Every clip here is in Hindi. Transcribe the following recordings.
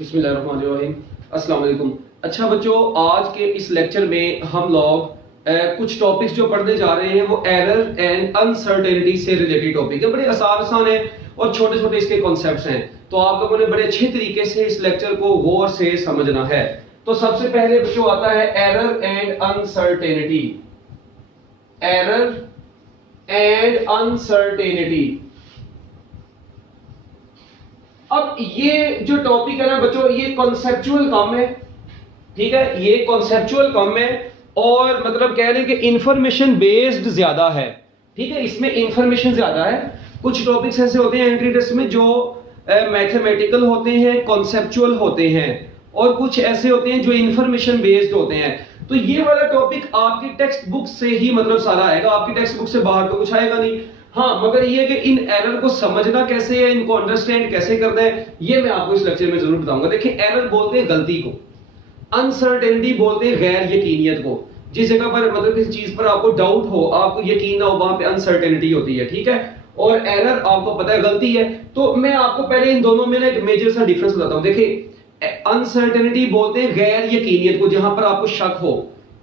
बिस्मिल्लाहिर्रहमानिर्रहीम। अस्सलाम वालेकुम। अच्छा बच्चों, आज के इस लेक्चर में हम लोग कुछ टॉपिक्स जो पढ़ने जा रहे हैं वो एरर एंड अनसर्टेनिटी से रिलेटेड टॉपिक है। बड़े आसान है और छोटे छोटे इसके कॉन्सेप्ट्स हैं, तो आप लोगों ने बड़े अच्छे तरीके से इस लेक्चर को गौर से समझना है। तो सबसे पहले बच्चों आता है error and uncertainty. Error and uncertainty. अब ये जो टॉपिक है ना बच्चों, ये कॉन्सेप्चुअल कम है, ठीक है, ये कॉन्सेप्चुअल कम है और मतलब कह रहे हैं कि इंफॉर्मेशन बेस्ड ज्यादा है, ठीक है, इसमें इंफॉर्मेशन ज्यादा है। कुछ टॉपिक्स ऐसे होते हैं एंट्री टेस्ट में जो मैथमेटिकल होते हैं, कॉन्सेप्चुअल होते हैं, और कुछ ऐसे होते हैं जो इंफॉर्मेशन बेस्ड होते हैं। तो ये वाला टॉपिक आपकी टेक्स्ट बुक से ही मतलब सारा आएगा, आपकी टेक्स्ट बुक से बाहर तो कुछ आएगा नहीं। हाँ, मगर ये कि इन एरर को समझना कैसे है, इनको अंडरस्टैंड कैसे करना है, ये मैं आपको इस लेक्चर में जरूर बताऊंगा। देखिए, एरर बोलते हैं गलती को, अनसर्टेनिटी बोलते हैं गैर यकीनियत को। जिस जगह पर मतलब किसी चीज पर आपको डाउट हो, आपको यकीन ना हो, वहां पे अनसर्टेनिटी होती है, ठीक है। और एरर आपको पता है गलती है। तो मैं आपको पहले इन दोनों में ना एक मेजर सा डिफरेंस बताता हूं। देखिए, अनसर्टेनिटी बोलते हैं गैर यकीनियत को, जहां पर आपको शक हो।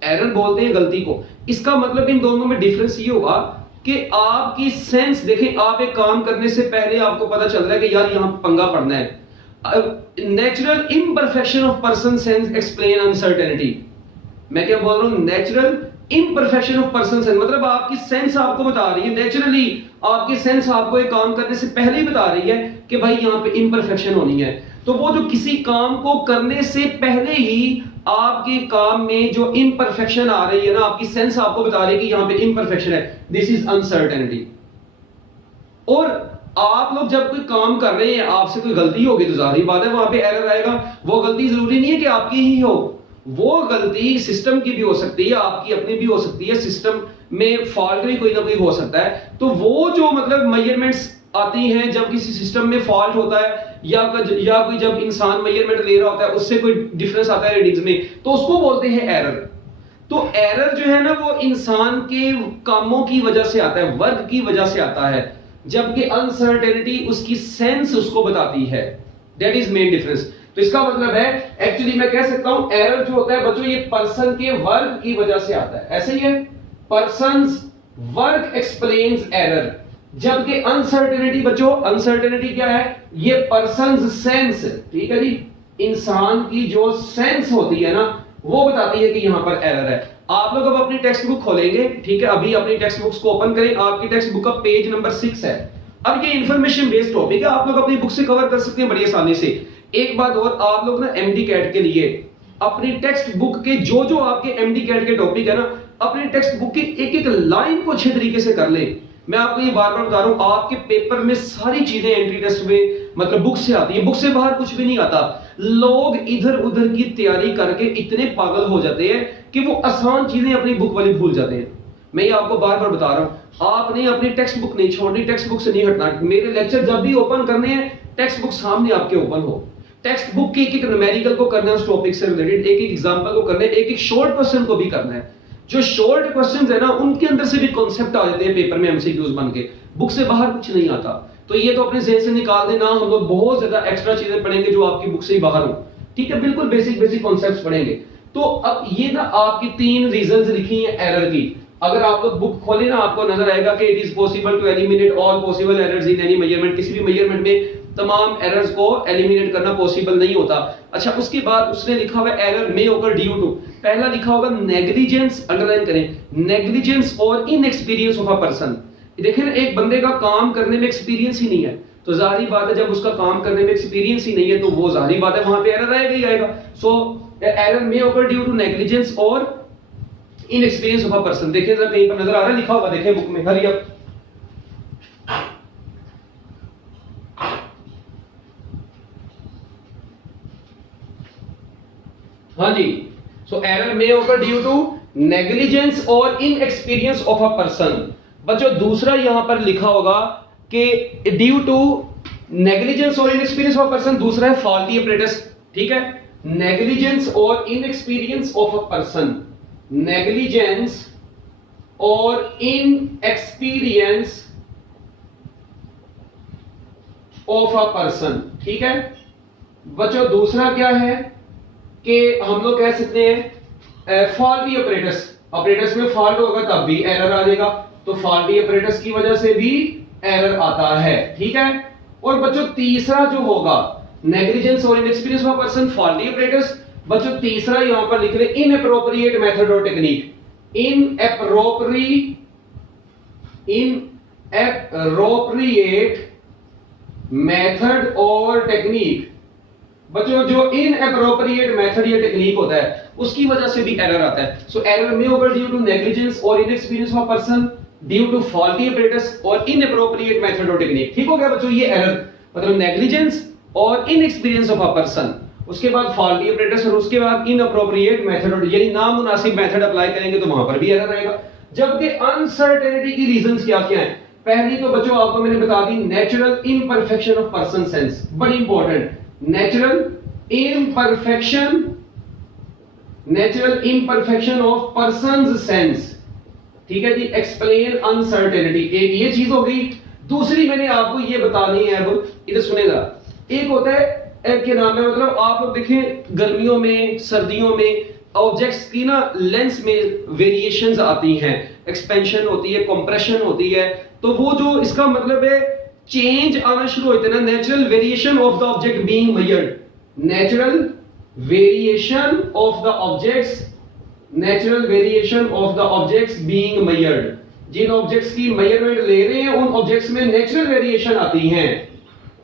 एरर बोलते हैं गलती को। इसका मतलब इन दोनों में डिफरेंस ये होगा कि आपकी सेंस, देखें, आप एक काम करने से पहले आपको पता चल रहा है कि यार यहां पंगा पड़ना है। Natural imperfection of person sense explain uncertainty. मैं क्या बोल रहा हूं? Natural imperfection of person sense, मतलब आपकी सेंस आपको बता रही है, नेचुरली आपकी सेंस आपको एक काम करने से पहले ही बता रही है कि भाई यहां पे इम्परफेक्शन होनी है। तो वो जो किसी काम को करने से पहले ही आपके काम में जो इम्परफेक्शन आ रही है ना, आपकी सेंस आपको बता रही है कि यहां पे इम्परफेक्शन है, दिस इज अनसर्टेनिटी। और आप लोग जब कोई काम कर रहे हैं, आपसे कोई गलती होगी तो जाहिर बात है वहां पे एरर आएगा। वो गलती जरूरी नहीं है कि आपकी ही हो, वो गलती सिस्टम की भी हो सकती है, आपकी अपनी भी हो सकती है, सिस्टम में फॉल्ट भी कोई ना कोई हो सकता है। तो वो जो मतलब मेजरमेंट्स आती हैं जब किसी सिस्टम में फॉल्ट होता है, या कोई जब इंसान मेजरमेंट ले रहा होता है उससे कोई डिफरेंस आता है रीडिंग्स में, तो उसको बोलते हैं एरर। तो एरर जो है ना वो इंसान के कामों की वजह से आता है, वर्क की वजह से आता है, जबकि अनसर्टेनिटी उसकी सेंस उसको बताती है। That is main difference. तो इसका मतलब है, एक्चुअली मैं कह सकता हूं एरर जो होता है बच्चों, ये पर्सन के वर्क की वजह से आता है, ऐसे ही है, पर्सन्स वर्क एक्सप्लेन्स एरर। जबकि अनसर्टेनिटी बच्चों, अनसर्टेनिटी क्या है? ये पर्सन्स सेंस, ठीक है जी, इंसान की जो सेंस होती है ना वो बताती है कि यहां पर एरर है। आप लोग अब अपनी टेक्स्ट बुक खोलेंगे, ठीक है, अभी अपनी टेक्स्ट बुक्स को ओपन करें। आपकी टेक्स्ट बुक का पेज नंबर 6 है। अब ये इंफॉर्मेशन बेस्ड टॉपिक है, आप लोग अपनी बुक से कवर कर सकते हैं बड़ी आसानी से। एक बात और, आप लोग ना एमडी कैट के लिए अपनी टेक्स्ट बुक के जो आपके एमडी कैट के टॉपिक है ना, अपनी टेक्स्ट बुक की एक एक लाइन को अच्छे तरीके से कर ले। मैं आपको ये बार बार बता रहा हूं, आपके पेपर में सारी चीजें एंट्री टेस्ट में मतलब बुक से आती है, बुक से बाहर कुछ भी नहीं आता। लोग इधर उधर की तैयारी करके इतने पागल हो जाते हैं कि वो आसान चीजें अपनी बुक वाली भूल जाते हैं। मैं ये आपको बार बार बता रहा हूं, आपने अपनी टेक्स्ट बुक नहीं छोड़नी, टेक्स्ट बुक से नहीं हटना। मेरे लेक्चर जब भी ओपन करने हैं, टेक्स्ट बुक सामने आपके ओपन हो, टेक्स्ट बुक के एक एक न्यूमेरिकल को करना है, उस टॉपिक से रिलेटेड एक एक एग्जांपल को करना है, एक एक शॉर्ट क्वेश्चन को भी करना है। जो शॉर्ट क्वेश्चंस है ना, उनके अंदर से भी कॉन्सेप्ट आ जाते हैं पेपर में एमसीक्यूज बन के, बुक से बाहर कुछ नहीं आता। तो ये तो अपने ज़हन से निकाल देना, हम लोग बहुत ज्यादा एक्स्ट्रा चीजें पढ़ेंगे जो आपकी बुक से ही बाहर हो, ठीक है, बिल्कुल बेसिक कॉन्सेप्ट्स पढ़ेंगे। तो अब ये ना आपकी 3 रीजंस लिखी हैं एरर की। अगर आप लोग बुक खोले ना, आपको नजर आएगा कि it is possible to eliminate all possible errors in any measurement. किसी भी मेजरमेंट में तमाम एरर्स को एलिमिनेट करना पॉसिबल नहीं होता। अच्छा, उसके बाद उसने लिखा हुआ एरर मे ओकर ड्यू टू, पहला लिखा होगा नेग्लिजेंस, अंडरलाइन करें, नेग्लिजेंस और इनएक्सपीरियंस ऑफ अ पर्सन। देखिए, एक बंदे का काम करने में एक्सपीरियंस ही नहीं है, तो जाहिर बात है जब उसका काम करने में एक्सपीरियंस ही नहीं है तो वो जाहिर बात है वहां पे एरर आएगा ही आएगा। सो एरर मे ओकर ड्यू टू नेग्लिजेंस और इनएक्सपीरियंस ऑफ अ पर्सन। देखिए जरा कहीं पर नजर आ रहा है लिखा हुआ, देखिए बुक में, हरी अप। हाँ जी, सो एरर मे ओकर ड्यू टू नेग्लिजेंस और इनएक्सपीरियंस ऑफ अ पर्सन। बच्चों दूसरा यहां पर लिखा होगा कि ड्यू टू नेग्लिजेंस और इनएक्सपीरियंस ऑफ अ पर्सन, दूसरा है फॉल्टी अपरेटस, ठीक है, नेग्लिजेंस और inexperience of a person, negligence और इनएक्सपीरियंस ऑफ अ पर्सन, ठीक है। बच्चों दूसरा क्या है कि हम लोग कह सकते हैं फॉल्टी ऑपरेटर्स, ऑपरेटर्स में फॉल्ट होगा तब भी एरर आ जाएगा, तो फॉल्टी ऑपरेटर्स की वजह से भी एरर आता है, ठीक है। और बच्चों तीसरा जो होगा नेग्लिजेंस और inexperience of person, faulty operators. बच्चों तीसरा यहां पर लिख रहे इनएप्रोप्रिएट मेथड और टेक्निक, इनएप्रोप्रिएट मेथड और टेक्निक। बच्चों जो इनएप्रोप्रिएट मेथड या टेक्निक होता है उसकी वजह से भी एरर आता है। सो एरर में ओवर ड्यू टू नेग्लिजेंस और inexperience of person, due to faulty operators और इनएप्रोप्रिएट मेथड और टेक्निक। ठीक हो गया बच्चों, ये एरर मतलब नेग्लिजेंस और इनएक्सपीरियंस ऑफ अ पर्सन, उसके बाद फॉल्टी ऑपरेटर्स और उसके बाद इनएप्रोप्रिएट मेथड और यानी नामुनासिब मेथड अप्लाई करेंगे तो वहां पर भी एरर आएगा। जबकि अनसर्टेनिटी की रीजंस क्या क्या है? पहली तो बच्चों आपको मैंने बता दी natural imperfection of person sense, बड़ी important, natural imperfection of person sense, ठीक है जी। एक्सप्लेन अनसर्टेनिटी, एक ये चीज हो गई। दूसरी मैंने आपको ये बतानी है, अब इधर सुनेगा, एक होता है क्या नाम है, मतलब आप लोग देखें गर्मियों में सर्दियों में ऑब्जेक्ट्स की ना लेंस में वेरिएशंस आती हैं, एक्सपेंशन होती है, कंप्रेशन होती है, तो वो जो इसका मतलब है चेंज आना शुरू होते हैं ना, natural variation of the object being measured, natural variation of the objects, natural variation of the objects being measured. जिन ऑब्जेक्ट्स की मेजरमेंट ले रहे हैं उन ऑब्जेक्ट्स में नेचुरल वेरिएशन आती हैं,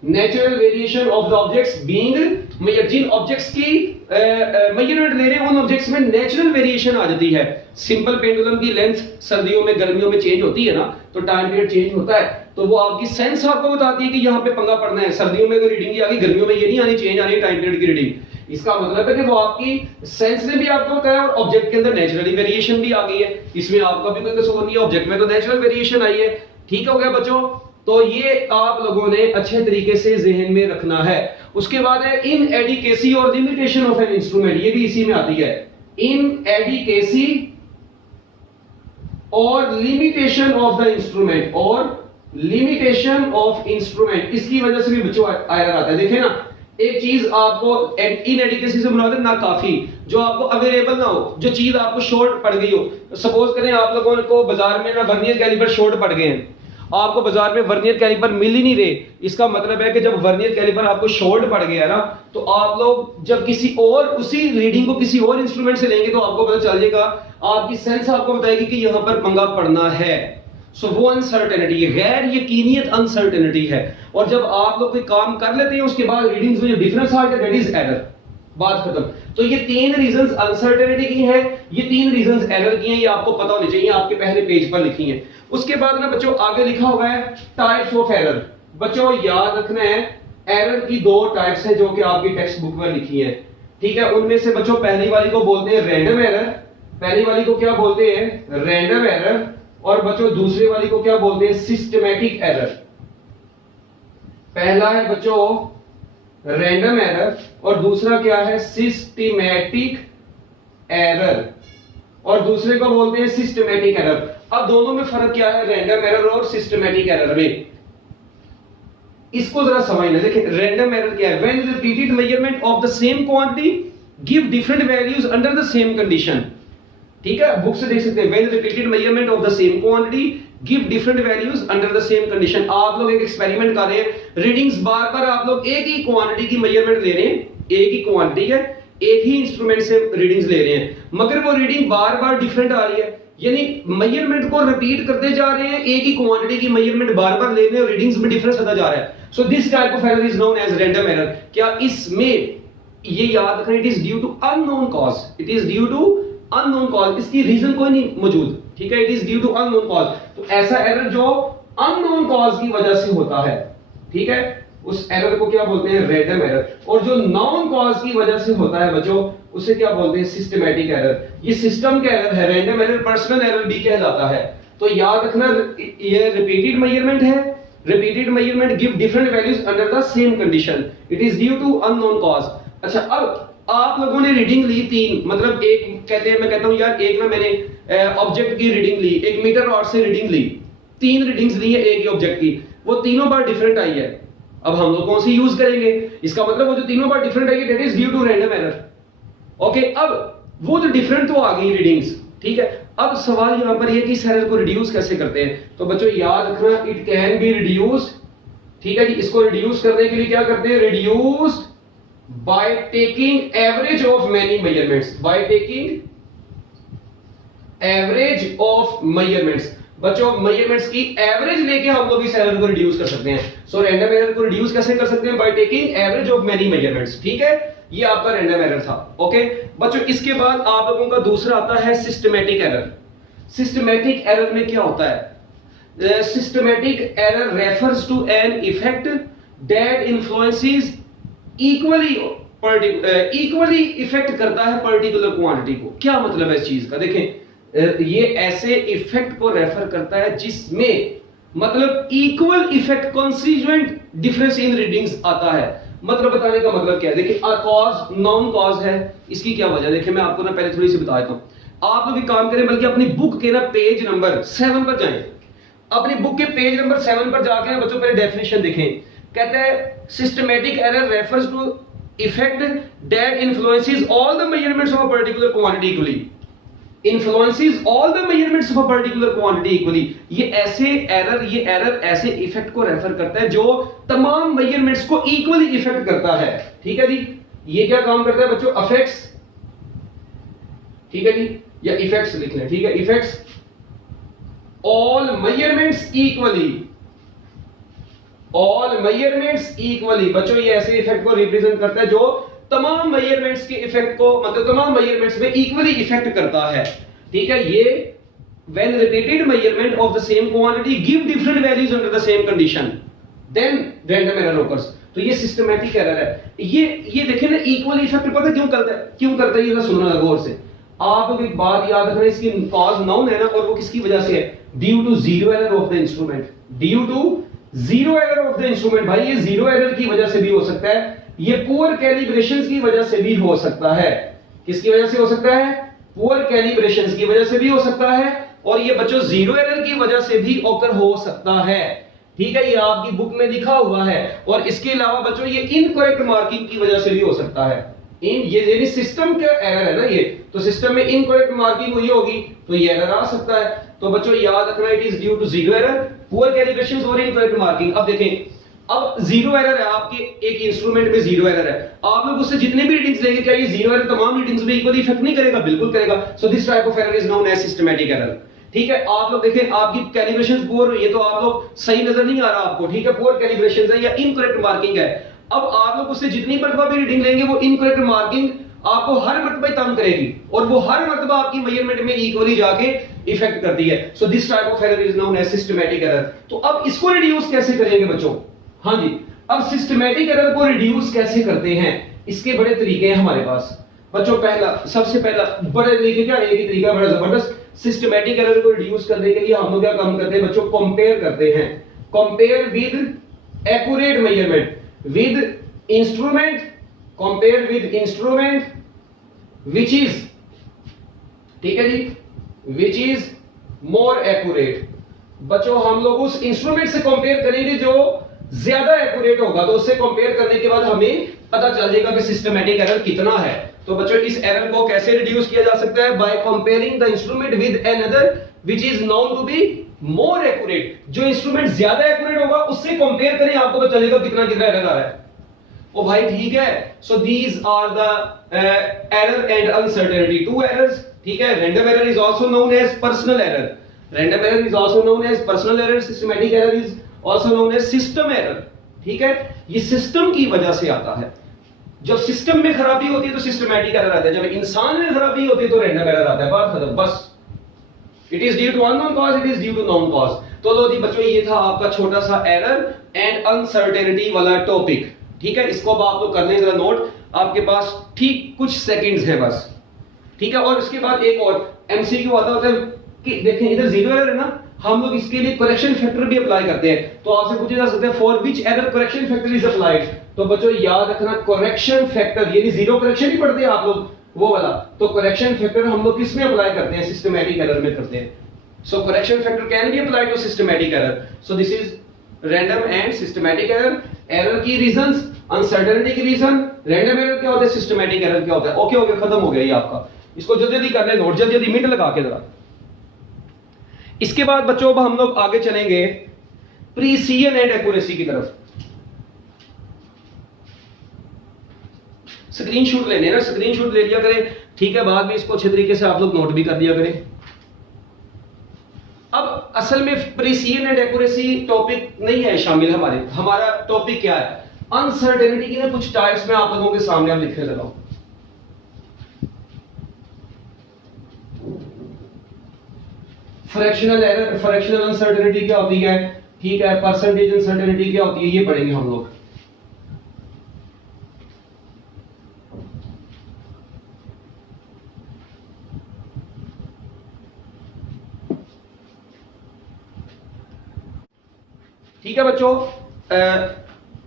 natural variation of the objects being measured. जिन ऑब्जेक्ट्स की मेजरमेंट ले रहे हैं उन ऑब्जेक्ट्स में नेचुरल वेरिएशन आ जाती है। सिंपल पेंडुलम की लेंथ सर्दियों में गर्मियों में चेंज होती है ना, तो टाइम पीरियड चेंज होता है, तो वो आपकी सेंस आपको बताती है कि यहाँ पे पंगा पड़ना है, सर्दियों में अगर रीडिंग आ गई गर्मियों में ये नहीं आनी, चेंज आनी टाइम पीरियड की रीडिंग। इसका मतलब है कि वो आपकी सेंस ने भी आपको बताया और ऑब्जेक्ट के अंदर नेचुरली वेरिएशन भी आ गई है, इसमें आपका भी कोई कसूर नहीं है, ऑब्जेक्ट में तो नेचुरल वेरिएशन आई है। ठीक हो गया बच्चों, तो ये आप लोगों ने अच्छे तरीके से जहन में रखना है। उसके बाद है इनएडिकेसी और लिमिटेशन ऑफ एन इंस्ट्रूमेंट, ये भी इसी में आती है, इनएडिकेसी और लिमिटेशन ऑफ द इंस्ट्रूमेंट, और लिमिटेशन ऑफ इंस्ट्रूमेंट, इसकी वजह से भी बच्चों एरर आता है। देखें ना, एक चीज आपको इनएडिकेसी से मुराद ना काफी, जो आपको अवेलेबल ना हो, जो चीज आपको शॉर्ट पड़ गई हो। सपोज करें आप लोगों को बाजार में ना वर्नियर कैलिपर शॉर्ट पड़ गए हैं, आपको बाजार में वर्नियर कैलिपर मिल ही नहीं रहे, इसका मतलब है कि जब वर्नियर कैलिपर आपको शॉर्ट पड़ गया ना, तो आप लोग जब किसी और उसी रीडिंग को किसी और इंस्ट्रूमेंट से लेंगे तो आपको पता चल जाएगा, आपकी सेंस आपको बताएगी कि यहां पर पंगा पड़ना है। सो वो अनसर्टेनिटी, गैर यकीनियत अनसर्टेनिटी है। और जब आप लोग कोई काम कर लेते हैं उसके बाद रीडिंग्स में जो डिफरेंस आ गया दैट इज एरर, बात खत्म। तो ये तीन रीजंस अनसर्टेनिटी की है, ये तीन रीजंस एरर की हैं, ये आपको पता होने चाहिए, आपके पहले पेज पर लिखी हैं। उसके बाद ना बच्चों आगे लिखा हुआ है टाइप्स ऑफ एरर। बच्चों याद रखना है एरर की दो टाइप्स हैं जो कि आपकी टेक्स्ट बुक में लिखी है, ठीक है। उनमें से बच्चों पहली वाली को बोलते हैं रैंडम एरर, पहली वाली को क्या बोलते हैं रैंडम एरर, और बच्चों दूसरी वाली को क्या बोलते हैं सिस्टमैटिक एरर। पहला है बच्चों रैंडम एरर और दूसरा क्या है सिस्टमैटिक एरर, और दूसरे को बोलते हैं सिस्टमैटिक एरर। अब दोनों में फर्क क्या है रैंडम एरर और सिस्टमैटिक एरर में, इसको जरा समझना। देखिए रैंडम एरर क्या है, when repeated measurement of the same quantity give different values under the same condition. ठीक है, बुक से देख सकते हैं, when repeated measurement of the same quantity give different values under the same condition. आप लोग एक एक्सपेरिमेंट कर रहे हैं, रीडिंग्स बार बार आप लोग एक ही क्वांटिटी की मेजरमेंट ले रहे हैं, एक ही क्वांटिटी है, एक ही इंस्ट्रूमेंट से रीडिंग्स ले रहे हैं, मगर वो रीडिंग बार बार डिफरेंट आ रही है, यानी मेजरमेंट को रिपीट करते जा रहे हैं, एक ही क्वांटिटी की मेजरमेंट बार बार ले रहे हैं और रीडिंग्स में डिफरेंस आता जा रहा है। So this type of error is known as random error. क्या इसमें ये याद रखना, it is due to unknown cause, it is due to unknown cause, इसकी रीजन कोई नहीं मौजूद, ठीक है, it is due to unknown cause. तो ऐसा एरर जो अननोन कॉज की वजह से होता है, ठीक है, उस एरर को क्या बोलते हैं रैंडम एरर, और जो नॉन कॉज की वजह से होता है बच्चों उसे क्या बोलते हैं सिस्टमैटिक एरर। ये सिस्टम का एरर है, रैंडम एरर पर्सनल एरर भी कहलाता है। तो याद रखना ये रिपीटेड मेजरमेंट है, repeated measurement give different values under the same condition, it is due to unknown cause. अच्छा, अब आप लोगों ने रीडिंग ली तीन, मतलब एक कहते हैं, मैं कहता हूं यार एक ना मैंने ऑब्जेक्ट की रीडिंग ली, एक मीटर रॉड से रीडिंग ली, तीन रीडिंग्स ली है एक ही ऑब्जेक्ट की, वो तीनों बार डिफरेंट आई है। अब हम लोग कौन सी यूज करेंगे? इसका मतलब वो जो तीनों बार डिफरेंट आएगी that is due to random error. Okay, अब वो जो डिफरेंट तो आ गई रीडिंग्स, ठीक है। अब सवाल यहां पर ये कि इस एरर को रिड्यूस कैसे करते हैं? तो बच्चों याद रखना, इट कैन बी रिड्यूस्ड, ठीक है जी। इसको रिड्यूस करने के लिए क्या करते हैं? Reduced by taking average of many measurements, by taking average of measurements. बच्चों मेजरमेंट्स की एवरेज लेके हम लोग इस एरर को रिड्यूस कर सकते हैं। सो रैंडम एरर को रिड्यूस कैसे कर सकते हैं? By taking average of many measurements, ठीक है। ये आपका रैंडम एरर था। ओके बच्चों, इसके बाद आप लोगों का दूसरा आता है सिस्टमैटिक एरर। सिस्टमैटिक एरर में क्या होता है? Systematic error refers to an effect that influences equally effect करता है पर्टिकुलर क्वांटिटी को। क्या मतलब है इस चीज का? देखें, ये ऐसे इफेक्ट को रेफर करता है जिसमें मतलब equal effect, consequent difference in readings आता है। मतलब बताने का मतलब क्या है? देखिए, कॉज नॉन कॉज है, इसकी क्या वजह? देखिए मैं आपको ना पहले थोड़ी सी बता देता हूं। आप लोग एक काम करें, बल्कि अपनी बुक के ना पेज नंबर 7 पर जाएं। अपनी बुक के पेज नंबर 7 पर जाके ना बच्चों पहले डेफिनेशन देखें। कहते हैं systematic error refers to effect that influences all the measurements of a particular quantity equally, influences all the measurements of a particular quantity equally. ये एरर ऐसे इफेक्ट को रेफर करता है जो तमाम मेजरमेंट्स को इक्वली इफेक्ट करता है, ठीक है जी। ये क्या काम करता है बच्चों? अफेक्ट्स, ठीक है जी, या इफेक्ट्स लिख लें, ठीक है। Effects all measurements equally, all measurements equally. बच्चों ये ऐसे इफेक्ट को रिप्रेजेंट करता है जो तमाम मेजरमेंट्स के इफेक्ट को, मतलब तमाम मेजरमेंट्स में इक्वली इफेक्ट करता है, ठीक है। ये when repeated measurement of the same quantity give different values under the same condition then random error occurs। तो ये सिस्टमैटिक एरर है। ये देखें ना, इक्वल इफेक्ट पता क्यों करता है? ये सुनना गौर से। आप लोग एक बात याद रखना, इसकी कॉज नाउन है ना, और वो किसकी वजह से है? Due to zero error of the instrument, due to zero error of the instrument. भाई ये जीरो एरर की वजह से भी हो सकता है, ये पुअर कैलिब्रेशंस की वजह से भी हो सकता है। किसकी वजह से हो सकता है? पुअर कैलिब्रेशंस की वजह से भी हो सकता है, और ये बच्चों जीरो एरर की वजह से भी ऑकर हो सकता है, ठीक है। ये आपकी बुक में लिखा हुआ है। और इसके अलावा बच्चों ये इनकरेक्ट मार्किंग की वजह से भी हो सकता है। ये सिस्टम का एरर है ना ये, तो सिस्टम में इनकरेक्ट मार्किंग हुई होगी तो ये एरर आ सकता है। तो बच्चों याद रखना, it is due to zero error, poor calibrations और इनकरेक्ट मार्किंग। अब देखें, अब जीरो एरर है, आपके एक इंस्ट्रूमेंट में जीरो एरर है, आप लोग उससे जितने भी रीडिंग्स लेंगे, क्या ये जीरो एरर तमाम रीडिंग्स में इक्वली इफेक्ट नहीं करेगा? बिल्कुल करेगा। So this type of error is known as systematic error, ठीक है। आप लोग देखें, आपकी कैलिब्रेशंस पुअर हुई है तो आप लोग सही नजर नहीं आ रहा आपको, ठीक है, पुअर कैलिब्रेशंस है या इनकरेक्ट मार्किंग है। अब आप लोग उससे जितनी मर्तबा भी रीडिंग लेंगे, वो इनकरेक्ट मार्किंग आपको हर मर्तबा तंग करेगी, और वो हर मर्तबा आपकी मेजरमेंट में इक्वली जाके इफेक्ट करती है। So this type of error is known as systematic error. तो अब इसको रिड्यूस कैसे करेंगे बच्चों? हाँ जी, अब सिस्टमैटिक एरर को रिड्यूस कैसे करते हैं? इसके बड़े तरीके हैं हमारे पास बच्चों। सबसे पहला बड़े तरीके क्या? एक ही तरीका बड़ा जबरदस्त। सिस्टमैटिक एरर को रिड्यूस करने के लिए हम लोग क्या काम करते हैं बच्चों? कंपेयर करते हैं। Compare with accurate measurement with instrument, compare with instrument which is, ठीक है जी, विच इज मोर एक्यूरेट। बच्चों हम लोग उस इंस्ट्रूमेंट से कंपेयर करेंगे जो ज्यादा एक्यूरेट होगा, तो उससे कंपेयर करने के बाद हमें पता चल जाएगा कि सिस्टमैटिक एरर कितना है। तो बच्चों इस एरर को कैसे रिड्यूस किया जा सकता है? By comparing the instrument with another which is known to be more accurate. जो इंस्ट्रूमेंट ज्यादा एक्यूरेट होगा उससे कंपेयर करें, आपको पता चलेगा कितना कितना एरर आ रहा है। ओ भाई ठीक है। So these are the error and uncertainty, two errors, ठीक है। Random error is also known as personal error, random error is also known as personal error, systematic error is also known as system error, ठीक है। ये सिस्टम की वजह से आता है। जब सिस्टम में खराबी होती है तो सिस्टमैटिक एरर आता है, जब इंसान में खराबी होती है तो रैंडम एरर आता है। बात खत्म, बस। It is due to unknown cause, it is due to known cause. तो लो जी बच्चों, ये था आपका छोटा सा एरर एंड अनसर्टेनिटी वाला टॉपिक, ठीक है। इसको आप लोग कर लें जरा नोट, आपके पास ठीक कुछ सेकंड्स है बस, ठीक है। और इसके बाद एक और एमसीक्यू आता होता है कि देखें इधर जीरो एरर है ना, हम लोग इसके लिए करेक्शन फैक्टर भी अप्लाई करते हैं। तो आपसे पूछा जा सकता है for which error correction factor is applied. तो बच्चों याद रखना, करेक्शन फैक्टर यानी जीरो करेक्शन ही पढ़ते हैं आप लोग वो वाला, तो करेक्शन फैक्टर हम लोग किस में अप्लाई करते हैं? सिस्टमैटिक एरर में करते हैं। So correction factor can be applied to systematic error. So this is random and systematic error, error की रीजंस, अनसर्टेनिटी की रीजन, रैंडम एरर क्या होता है, सिस्टमैटिक एरर क्या होता है। ओके हो गया, खत्म हो गया ये आपका। इसको जल्दी जल्दी कर ले नोट, जल्दी जल्दी मिनट लगा के जरा। इसके बाद बच्चों अब हम लोग आगे चलेंगे प्रीसीजन एंड एक्यूरेसी की तरफ। स्क्रीनशॉट लेने ना, स्क्रीनशॉट ले लिया करें, ठीक है, बाद में इसको अच्छे तरीके से आप लोग नोट भी कर दिया करें। अब असल में प्रीसीजन एंड एक्यूरेसी टॉपिक नहीं है शामिल हमारा टॉपिक क्या है, अनसर्टेनिटी की ना कुछ टाइप्स में आप लोगों के सामने हम लिखने लगा हूं। फ्रैक्शनल एरर, फ्रैक्शनल अनसर्टेनिटी क्या होती है, ठीक है, परसेंटेज अनसर्टेनिटी क्या होती है, ये पढ़ेंगे हम लोग। ठीक है बच्चों,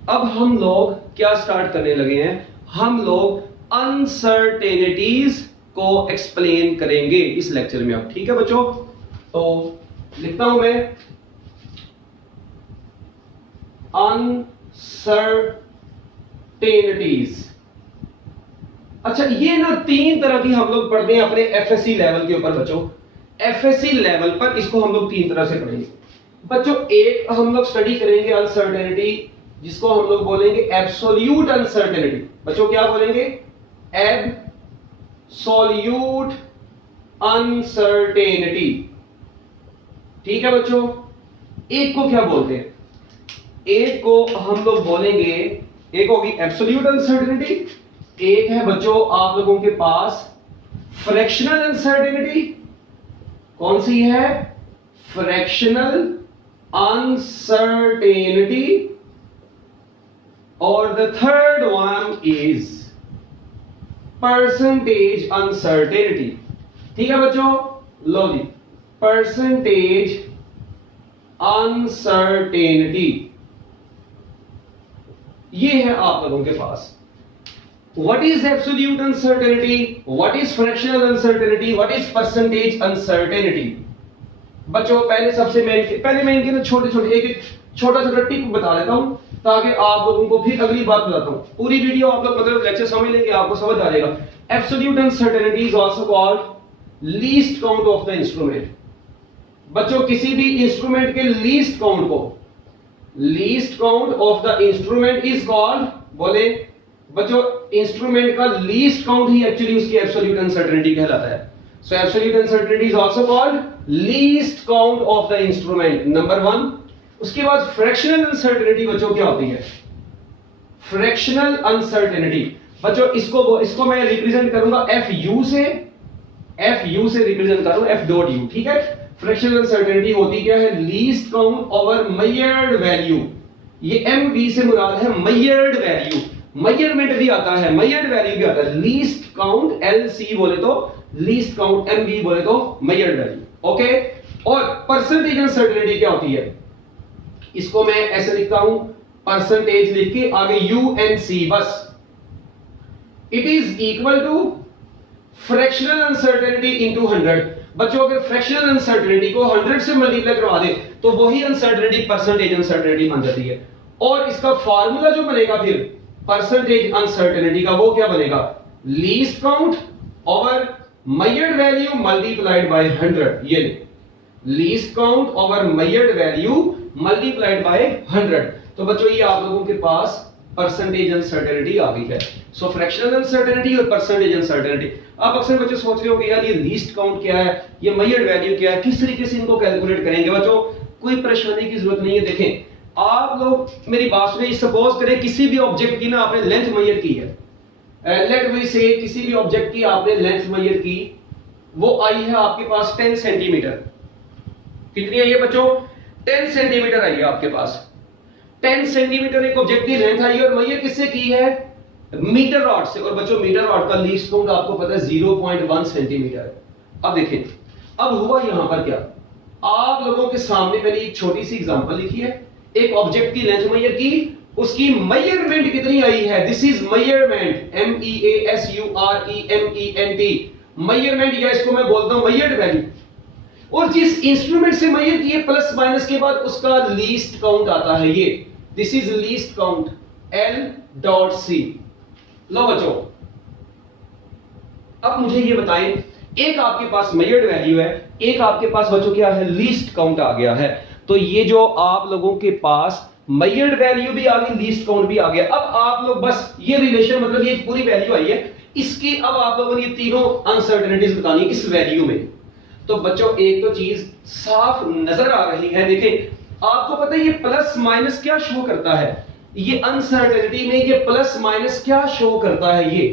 अब हम लोग क्या स्टार्ट करने लगे हैं, हम लोग अनसर्टेनिटीज को एक्सप्लेन करेंगे इस लेक्चर में अब। ठीक है बच्चों, तो लिखता हूं मैं अनसर्टेनिटीज। अच्छा, ये ना 3 तरह की हम लोग पढ़ते हैं अपने एफएससी लेवल के ऊपर बच्चों। एफएससी लेवल पर इसको हम लोग 3 तरह से पढ़ेंगे बच्चों। एक हम लोग स्टडी करेंगे अनसर्टेनिटी, जिसको हम लोग बोलेंगे एब्सोल्यूट अनसर्टेनिटी। बच्चों क्या बोलेंगे, एब्सोल्यूट अनसर्टेनिटी। ठीक है बच्चों, एक को क्या बोलते हैं, एक को हम लोग बोलेंगे, एक होगी एब्सोल्यूट अनसर्टेनिटी, एक है बच्चों आप लोगों के पास फ्रैक्शनल अनसर्टेनिटी। कौन सी है, फ्रैक्शनल अनसर्टेनिटी, और the third one is percentage uncertainty. ठीक है बच्चों, लो जी, परसेंटेज अनसर्टेनिटी ये है आप लोगों के पास। What is absolute uncertainty? What is fractional uncertainty? What is percentage uncertainty? बच्चों पहले सबसे पहले मैं इनके ना छोटे छोटे एक छोटा छोटा टिप बता देता हूं, ताकि आप लोगों को फिर अगली बात बताता हूं। पूरी वीडियो आप लोग मतलब लेक्चर समझ लेंगे, आपको समझ आ जाएगा। Absolute uncertainty is also called least count of the instrument। बच्चों किसी भी इंस्ट्रूमेंट के लीस्ट काउंट को, least count of the instrument is called, बोले बच्चों इंस्ट्रूमेंट का लीस्ट काउंट ही एक्चुअली उसकी एब्सोल्यूट अनसर्टेनिटी कहलाता है। सो absolute uncertainty is also called least count of the instrument, number 1। उसके बाद फ्रैक्शनल अनसर्टेनिटी बच्चों क्या होती है, फ्रैक्शनल अनसर्टेनिटी बच्चों इसको मैं रिप्रेजेंट करूंगा FU से, FU से रिप्रेजेंट करूंगा F.U। ठीक है, फ्रैक्शनल अनसर्टेनिटी होती क्या है, least count over measured value. ये MV से मुराद है मेजर्ड वैल्यू, मेजरमेंट भी आता है, मेजर्ड वैल्यू भी आता है। लीस्ट काउंट LC बोले तो लीस्ट काउंट, MV बोले तो मेजर्ड वैल्यू। ओके, और परसेंटेज अनसर्टेनिटी क्या होती है, इसको मैं ऐसे लिखता हूं, परसेंटेज लिख के आगे UNC बस। It is equal to fractional uncertainty into 100। बच्चों अगर फ्रैक्शनल अनसर्टेनिटी को 100 से मल्टीप्लाई करवा दे तो वही अनसर्टेनिटी परसेंटेज अनसर्टेनिटी बन जाती है। और इसका फार्मूला जो बनेगा फिर परसेंटेज अनसर्टेनिटी का, वो क्या बनेगा, least count over measured value multiplied by 100। ये least count over measured value multiplied by 100। तो बच्चों ये आप लोगों के पास परसेंटेज अनसर्टेनिटी आ गई है। सो फ्रैक्शनल अनसर्टेनिटी और परसेंटेज अनसर्टेनिटी। आप अक्सर बच्चे सोच रहे हो कि यार ये लीस्ट काउंट क्या है, ये मेजर्ड वैल्यू क्या है, किस तरीके से इनको कैलकुलेट करेंगे। बच्चों कोई परेशानी की जरूरत नहीं है। देखें आप लोग मेरी बात सुनिए, सपोज करें किसी भी ऑब्जेक्ट की ना आपने लेंथ मेजर की है, लेट वी से किसी भी ऑब्जेक्ट की आपने लेंथ मेजर की, वो आई है आपके पास 10 सेंटीमीटर। कितनी आई है बच्चों, 10 सेंटीमीटर आई है आपके पास। 10 सेंटीमीटर एक ऑब्जेक्ट की लेंथ आई और मेजर किससे की है, मीटर रॉड से। और बच्चों मीटर रॉड का लीस्ट काउंट आपको पता है 0.1 सेंटीमीटर। अब देखें अब हुआ यहां पर क्या, आप लोगों के सामने मैंने एक छोटी सी एग्जांपल लिखी है, एक ऑब्जेक्ट की लेंथ मेजर की, उसकी मेजरमेंट कितनी आई है, this is measurement, MEASUREMENT, measurement, या इसको मैं बोलता हूं मेजर्ड वैल्यू। और जिस इंस्ट्रूमेंट से मेजर किए प्लस माइनस के बाद उसका लीस्ट काउंट आता है ये, this is least count L.C। लो बच्चों, अब मुझे ये बताएं, एक आपके पास मेजर्ड वैल्यू है, एक आपके पास बच्चों क्या है, लीस्ट काउंट आ गया है। तो ये जो आप लोगों के पास मेजर्ड वैल्यू भी आ गई, लीस्ट काउंट भी आ गया। अब आप लोग बस ये रिलेशन, मतलब ये पूरी वैल्यू आई है, इसकी अब आप लोगों ने ये तीनों अनसर्टेनिटीज बतानी है इस वैल्यू में। तो बच्चों एक तो चीज साफ नजर आ रही है, देखें आपको पता है ये प्लस माइनस क्या शो करता है, ये अनसर्टेनिटी में ये प्लस माइनस क्या शो करता है ये।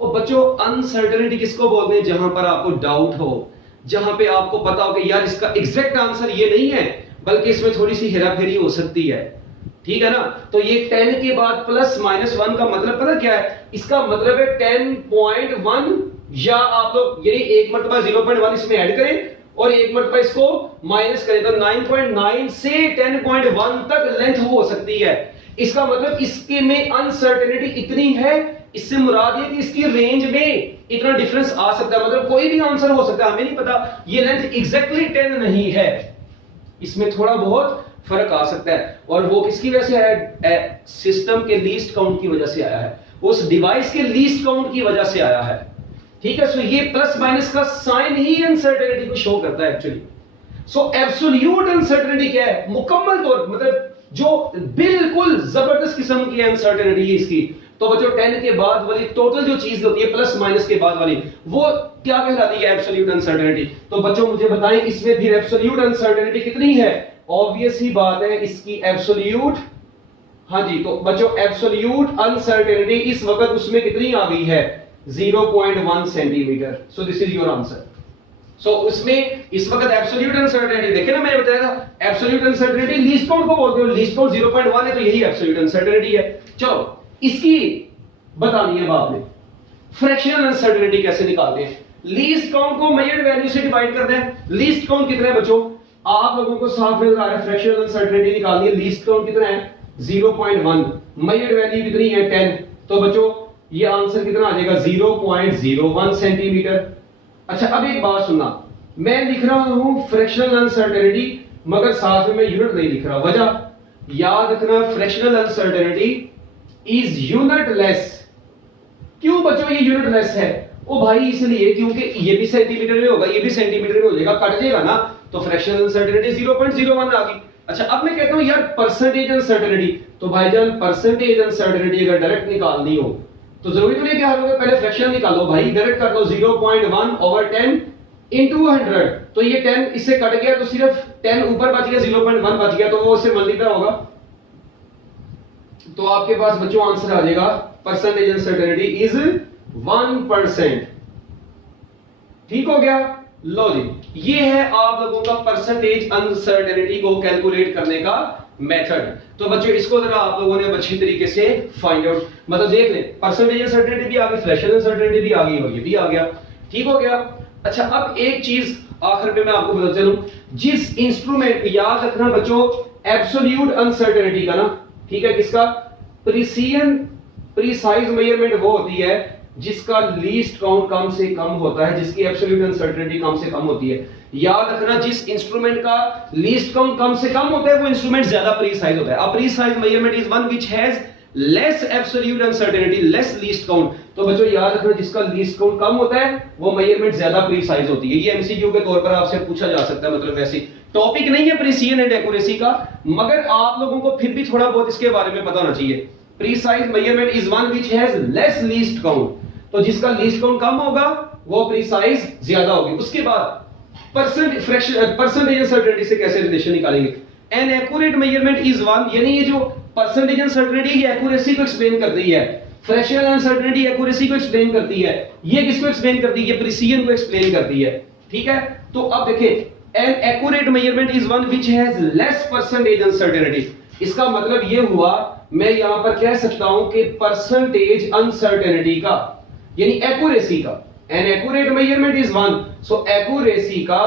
और बच्चों अनसर्टेनिटी किसको बोलते हैं, जहां पर आपको डाउट हो, जहां पे आपको पता हो कि यार इसका एग्जैक्ट आंसर ये नहीं है बल्कि इसमें थोड़ी सी हेराफेरी हो सकती है, ठीक है ना। तो ये 10 के बाद प्लस माइनस 1 का मतलब पता क्या है, इसका मतलब है 10.1, या आप लोग यही एक मरतबा 0.1 इसमें ऐड करें और एक मरतबा इसको माइनस करें, तो 9.9 से 10.1 तक लेंथ हो सकती है। इसका मतलब इसके में अनसर्टेनिटी इतनी है, इससे मुराद है कि इसकी रेंज में इतना डिफरेंस आ सकता है, मतलब कोई भी आंसर हो सकता है, हमें नहीं पता ये लेंथ एग्जैक्टली 10 नहीं है, इसमें थोड़ा बहुत फर्क आ सकता है। और वो किसकी वजह से आया है, सिस्टम के लीस्ट काउंट की वजह से आया है, उस डिवाइस के लीस्ट काउंट की वजह से आया है, ठीक है। सो ये प्लस माइनस का साइन ही अनसर्टेनिटी को शो करता है एक्चुअली। सो एब्सोल्यूट अनसर्टेनिटी क्या है, मुकम्मल तौर मतलब जो बिल्कुल जबरदस्त किस्म की अनसर्टेनिटी है इसकी। तो बच्चों 10 के बाद वाली टोटल जो चीज होती है प्लस माइनस के बाद वाली, वो क्या कहलाती है, एब्सोल्यूट अनसर्टेनिटी। तो बच्चों मुझे बताएं इसमें फिर एब्सोल्यूट अनसर्टेनिटी कितनी है, ऑब्वियस ही बात है इसकी एब्सोल्यूट, हाँ जी, तो बच्चों एब्सोल्यूट अनसर्टेनिटी इस वक्त उसमें कितनी आ गई है, 0.1 centimetre. So this is your answer. So उसमें इस वक्त एब्सोल्यूट अनसर्टेनिटी, देखिए ना मैंने बताया था एब्सोल्यूट अनसर्टेनिटी लीस्ट काउंट को बोलते हो, लीस्ट काउंट 0.1 है, तो यही एब्सोल्यूट अनसर्टेनिटी है। चलो इसकी बतानी है आपने फ्रैक्शनल अनसर्टेनिटी कैसे निकालते हैं। लीस्ट काउंट को मेजर्ड वैल्यू से डिवाइड करते हैं। लीस्ट काउंट कितना है बच्चों, आप लोगों को साफ नजर आ रहा है, फ्रैक्शनल अनसर्टेनिटी निकालनी है। लीस्ट काउंट कितना है 0.1, मेजर्ड वैल्यू कितनी है 10, तो बच्चों ये आंसर कितना आ जाएगा 0.01 सेंटीमीटर। अच्छा अब एक बात सुनना, मैं लिख रहा हूं फ्रैक्शनल अनसर्टेनिटी मगर साथ में मैं यूनिट नहीं लिख रहा, वजह याद रखना फ्रैक्शनल अनसर्टेनिटी इज यूनिटलेस। क्यों बच्चों ये यूनिटलेस है, ओ भाई इसलिए क्योंकि ये भी सेंटीमीटर में होगा, ये भी सेंटीमीटर में हो जाएगा, कट जाएगा ना, तो फ्रैक्शनल अनसर्टेनिटी 0.01 आ गई। अच्छा अब मैं कहता हूं यार परसेंटेज अनसर्टेनिटी, तो भाईजान परसेंटेज अनसर्टेनिटी अगर डायरेक्ट निकालनी हो तो जरूरी तो नहीं कि हर वक्त पहले फ्रैक्शन निकालो भाई, डायरेक्ट कर लो 0.1/10 into 100, तो ये 10 इससे कट गया तो सिर्फ 10 ऊपर बच गया, 0.1 बच गया, तो वो उससे मल्टीप्लाई होगा, तो आपके पास बच्चों आंसर आ जाएगा परसेंटेज अनसर्टेनिटी इज 1%। ठीक हो गया, लो जी ये है आप लोगों का परसेंटेज अनसर्टेनिटी को कैलकुलेट करने का मेथड। तो बच्चों इसको जरा आप लोगों ने अच्छी तरीके से फाइंड आउट, मतलब देख लें परसेंटेज अनसर्टेनिटी भी आ गई, फ्रैक्शनल अनसर्टेनिटी भी आ गई और ये भी आ गया, ठीक हो गया। अच्छा अब एक चीज आखिर में मैं आपको बता चलूं, जिस इंस्ट्रूमेंट, याद रखना बच्चों एब्सोल्यूट अनसर्टेनिटी का ना, ठीक है, किसका, प्रीसाइज मेजरमेंट वो होती है जिसका लीस्ट काउंट कम से कम होता है, जिसकी एब्सोल्यूट अनसर्टेनिटी कम से कम होती है। याद रखना जिस इंस्ट्रूमेंट का लीस्ट काउंट कम से कम होता है वो इंस्ट्रूमेंट ज्यादा प्रीसाइज होता है। अब precise measurement is one which has less absolute uncertainty, less least count. तो बच्चों याद रखना जिसका लीस्ट काउंट कम होता है वो मेजरमेंट ज्यादा प्रीसाइज होती है। ये एमसीक्यू के तौर पर आपसे पूछा जा सकता है, मतलब वैसे टॉपिक नहीं है प्रिसीजन एंड एक्यूरेसी का, मगर आप लोगों को फिर भी थोड़ा बहुत इसके बारे में पता होना चाहिए। Precise measurement is one which has less least count, तो जिसका लीस्ट काउंट कम होगा वो प्रीसाइज ज्यादा होगी। उसके बाद परसेंटेज अनसर्टेनिटी से कैसे रिलेशन निकालेंगे, an accurate measurement is one, यानी ये जो परसेंटेज अनसर्टेनिटी ये एक्यूरेसी को एक्सप्लेन करती है, फ्रैक्शनल अनसर्टेनिटी एक्यूरेसी को एक्सप्लेन करती है, ये किसको एक्सप्लेन करती है, ये प्रिसीजन को एक्सप्लेन करती है, ठीक है। तो अब देखिए an accurate measurement is one which has less percentage uncertainty, इसका मतलब ये हुआ मैं यहां पर कह सकता हूं कि परसेंटेज अनसर्टेनिटी का यानी एक्यूरेसी का, an accurate measurement is one, so accuracy का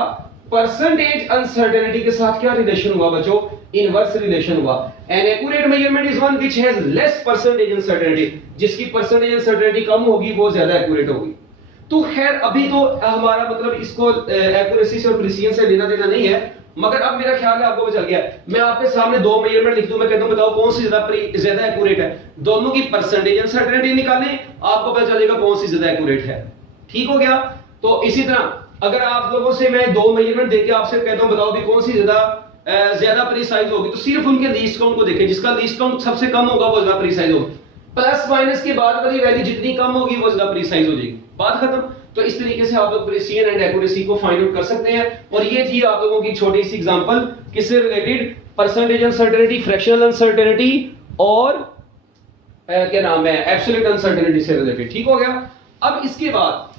परसेंटेज अनसर्टेनिटी के साथ क्या रिलेशन हुआ बच्चों, इनवर्स रिलेशन हुआ। An accurate measurement is one which has less percentage uncertainty, जिसकी परसेंटेज अनसर्टेनिटी कम होगी वो ज्यादा एक्यूरेट होगी। तो खैर अभी तो हमारा मतलब इसको एक्यूरेसी से और प्रिसीजन से लेना देना नहीं है, मगर अब मेरा ख्याल है आपको पता चल गया। मैं आपके सामने दो मेजरमेंट लिख दूं, मैं कहता हूं बताओ कौन सी ज्यादा एक्यूरेट है, दोनों की परसेंटेज अनसर्टेनिटी निकालें, आपको पता चलेगा कौन सी ज्यादा एक्यूरेट है। ठीक हो गया। तो इसी तरह अगर आप लोगों से मैं दो मेजरमेंट देके आपसे कहता हूं बताओ भी कौन सी ज्यादा प्रिसाइज होगी, तो सिर्फ उनके लीस्ट काउंट को देखें, जिसका लीस्ट काउंट सबसे कम होगा वो ज्यादा प्रिसाइज होगा, प्लस माइनस के बाद वाली वैल्यू जितनी कम होगी वो ज्यादा प्रिसाइज हो जाएगी, बात खत्म। तो इस तरीके से आप लोग प्रिसीजन एंड एक्यूरेसी को फाइंड आउट कर सकते हैं। और ये थी आप लोगों की छोटी सी एग्जांपल किससे related, percentage uncertainty, fractional uncertainty और क्या नाम है एब्सोल्यूट अनसर्टेनिटी से रिलेटेड। ठीक हो गया। अब इसके बाद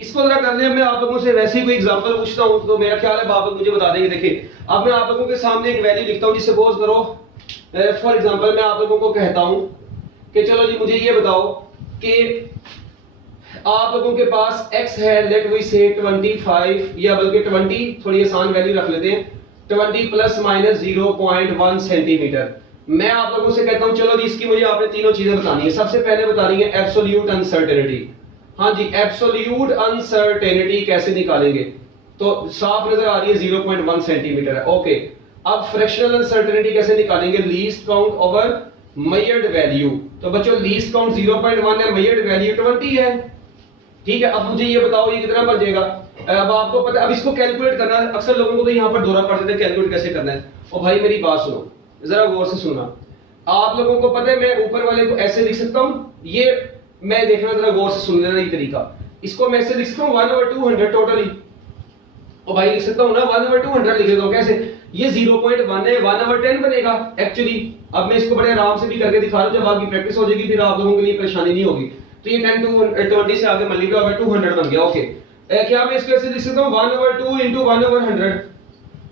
इसको जरा कर ले, मैं आप लोगों से वैसे ही कोई एग्जांपल पूछता हूं तो मेरा ख्याल है आप लोग मुझे बता देंगे। देखिए अब मैं आप लोगों के सामने एक वैल्यू लिखता हूं, जिसे सपोज करो फॉर एग्जांपल मैं आप लोगों को कहता हूं कि चलो जी मुझे ये बताओ कि आप लोगों के पास x है, लेट वी से 25 या बल्कि 20, थोड़ी आसान वैल्यू रख लेते हैं, 20 प्लस माइनस 0.1 सेंटीमीटर। मैं आप लोगों से कहता हूं चलो जी इसकी मुझे आपने तीनों चीजें बतानी है। सबसे पहले बतानी है एब्सोल्यूट अनसर्टेनिटी। हाँ जी, एब्सोल्यूट अनसर्टेनिटी कैसे निकालेंगे, तो साफ नजर आ रही है 0.1 सेंटीमीटर है। ओके, अब फ्रैक्शनल अनसर्टेनिटी कैसे निकालेंगे, least count over measured value. तो बच्चों लीस्ट काउंट 0.1 है, मेजर्ड वैल्यू 20 है। ठीक है, अब मुझे ये बताओ ये कितना बन जाएगा। अब आपको पता है अब इसको कैलकुलेट करना है, अक्सर लोगों को तो यहाँ पर दौरा पड़ जाता है कैलकुलेट कैसे करना है। और भाई मेरी बात सुनो जरा गौर से सुनना, आप लोगों को पता है मैं ऊपर वाले को ऐसे लिख सकता हूँ, ये मैं देखना जरा गौर से सुन लेना ये तरीका, इसको मैं ऐसे लिख सकता हूँ 1/200 टोटली, और भाई लिख सकता हूँ ना 1/200 लिख देता हूँ। कैसे, ये 0.1 है, 1/10 बनेगा एक्चुअली। अब मैं इसको बड़े आराम से भी करके दिखा रहा हूँ, जब आपकी प्रैक्टिस हो जाएगी फिर आप लोगों के लिए परेशानी नहीं होगी। तो ये 10 to 20 से आगे मल्टीप्लाई होगा 200 बन गया। ओके, क्या मैं इसको ऐसे लिख सकता हूँ 1/2 into 1/100,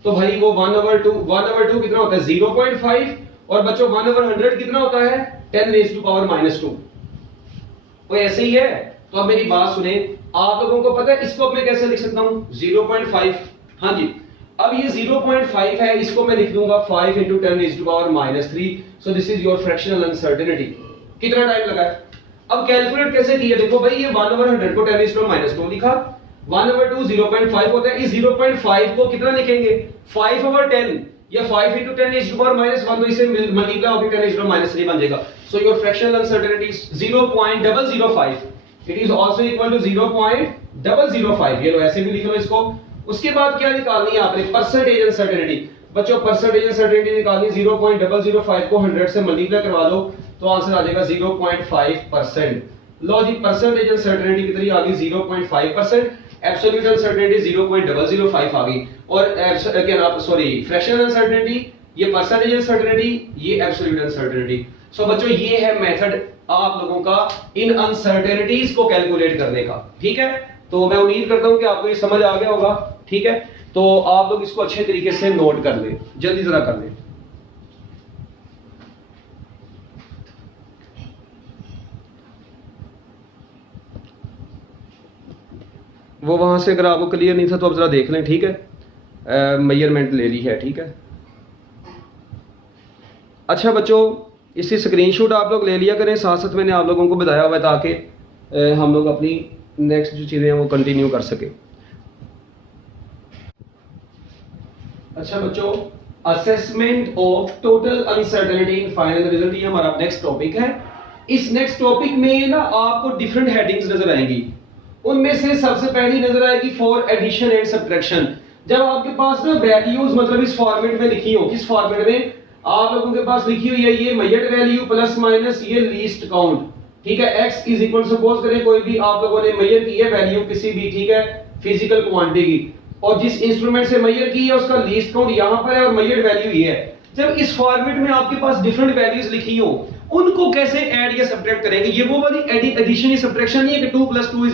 तो भाई वो 1/2 कितना होता है 0.5, और बच्चों 1/100 कितना होता है 10⁻⁻²। वो ऐसे ही है। तो अब मेरी बात सुने, आप लोगों को पता है इसको मैं कैसे लिख सकता हूँ 0.5। हाँ जी, अब ये 0.5 है, इसको मैं लिख दूंगा 5 into 10⁻³ so this is your fractional uncertainty. कितना टाइम लगा है, अब कैलकुलेट कैसे किया, देखो भाई ये 1/100 को 10⁻² लिखा, 1/2 0.5 होता है, इस 0.5 को कितना लिखेंगे 5/10 या 5 into 10⁻⁻1, तो इसे मल्टीप्लाई होकर 10⁻³ बन जाएगा। So your fractional uncertainty is 0.005, it is also equal to 0.005। ये लो ऐसे भी लिख लो इसको। उसके बाद क्या निकालनी है आपने, परसेंटेज अनसर्टेनिटी। बच्चों परसेंटेज अनसर्टेनिटी निकालनी, 0.005 को 100 से मल्टीप्लाई करवा दो तो आंसर आ जाएगा 0.5%। लो जी, परसेंटेज अनसर्टेनिटी कितनी आ गई 0.5%, एब्सोल्यूट अनसर्टेनिटी 0.005 आ गई। और क्या नाम सॉरी फ्रैक्शनल अनसर्टेनिटी, ये परसेंटेज अनसर्टेनिटी, ये एब्सोल्यूट अनसर्टेनिटी। सो बच्चों ये है मेथड आप लोगों का इन अनसर्टेनिटीज को कैलकुलेट करने का। ठीक है, तो मैं उम्मीद करता हूं कि आपको ये समझ आ गया होगा। ठीक है, तो आप लोग इसको अच्छे तरीके से नोट कर लें, जल्दी जरा कर लें। वो वहां से अगर आपको क्लियर नहीं था तो आप जरा देख लें। ठीक है, मेजरमेंट ले ली है। ठीक है, अच्छा बच्चों इसकी स्क्रीनशॉट आप लोग ले लिया करें, साथ साथ मैंने आप लोगों को बताया हुआ है ताकि हम लोग अपनी नेक्स्ट जो चीज़ें हैं वो कंटिन्यू कर सके। अच्छा बच्चों, assessment of total uncertainty in final result, ये हमारा नेक्स्ट टॉपिक है। इस नेक्स्ट टॉपिक में ना आपको डिफरेंट हेडिंग्स नजर आएंगी, उनमें से सबसे पहली नजर आएगी फॉर एडिशन एंड सब्ट्रैक्शन। जब आपके पास ना वैल्यूज मतलब इस फॉर्मेट में लिखी हो, किस फॉर्मेट में आप लोगों के पास लिखी हुई है, ये मेजर्ड वैल्यू प्लस माइनस ये लीस्ट काउंट। ठीक है, x इज इक्वल सपोज करें कोई भी आप लोगों ने मेजर की है वैल्यू किसी भी, ठीक है, फिजिकल क्वांटिटी की, और जिस इंस्ट्रूमेंट से मेजर की है उसका लीस्ट काउंट यहां पर है और मेजर्ड वैल्यू ये है। जब इस फॉर्मेट में आपके पास डिफरेंट वैल्यूज लिखी हो, उनको कैसे ऐड या सब्ट्रैक्ट करेंगे, ये वो वाली एडिशन या सब्ट्रैक्शन नहीं है कि 2 + 2 =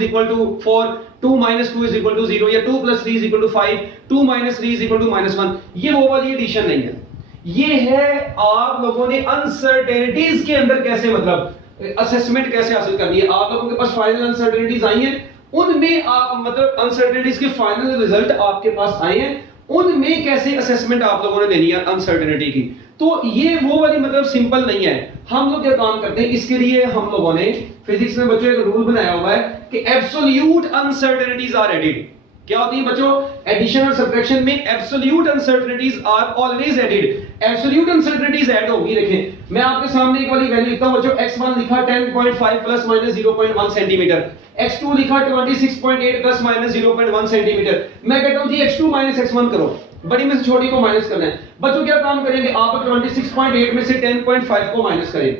4, 2 - 2 = 0 या 2 + 3 = 5, 2 - 3 = -1, ये वो वाली एडिशन नहीं है। ये है आप लोगों ने अनसर्टेनिटीज के अंदर कैसे मतलब असेसमेंट कैसे हासिल करनी है। आप लोगों के पास फाइनल अनसर्टेनिटीज आई हैं, उनमें आप मतलब अनसर्टेनिटीज के फाइनल रिजल्ट आपके पास आए हैं, उनमें कैसे असेसमेंट आप लोगों ने लेनी है अनसर्टेनिटी की। तो ये वो वाली मतलब सिंपल नहीं है। हम लोग क्या काम करते हैं, इसके लिए हम लोगों ने फिजिक्स में बच्चों एक रूल बनाया हुआ है कि एब्सोल्यूट अनसर्टेनिटीज आर एडेड। क्या होती है बच्चों, एडिशन और सब्ट्रैक्शन में absolute uncertainties are always added. Absolute uncertainties add होगी। देखें मैं आपके सामने एक वाली वैल्यू लिखता हूं बच्चों, x1 लिखा 10.5 प्लस माइनस 0.1 सेंटीमीटर, x2 लिखा 26.8 प्लस माइनस 0.1 सेंटीमीटर। मैं कहता हूं जी x2 माइनस x1 करो, बड़ी में से छोटी को माइनस करना है। बच्चों क्या काम करेंगे, आप 26.8 में से 10.5 को माइनस करें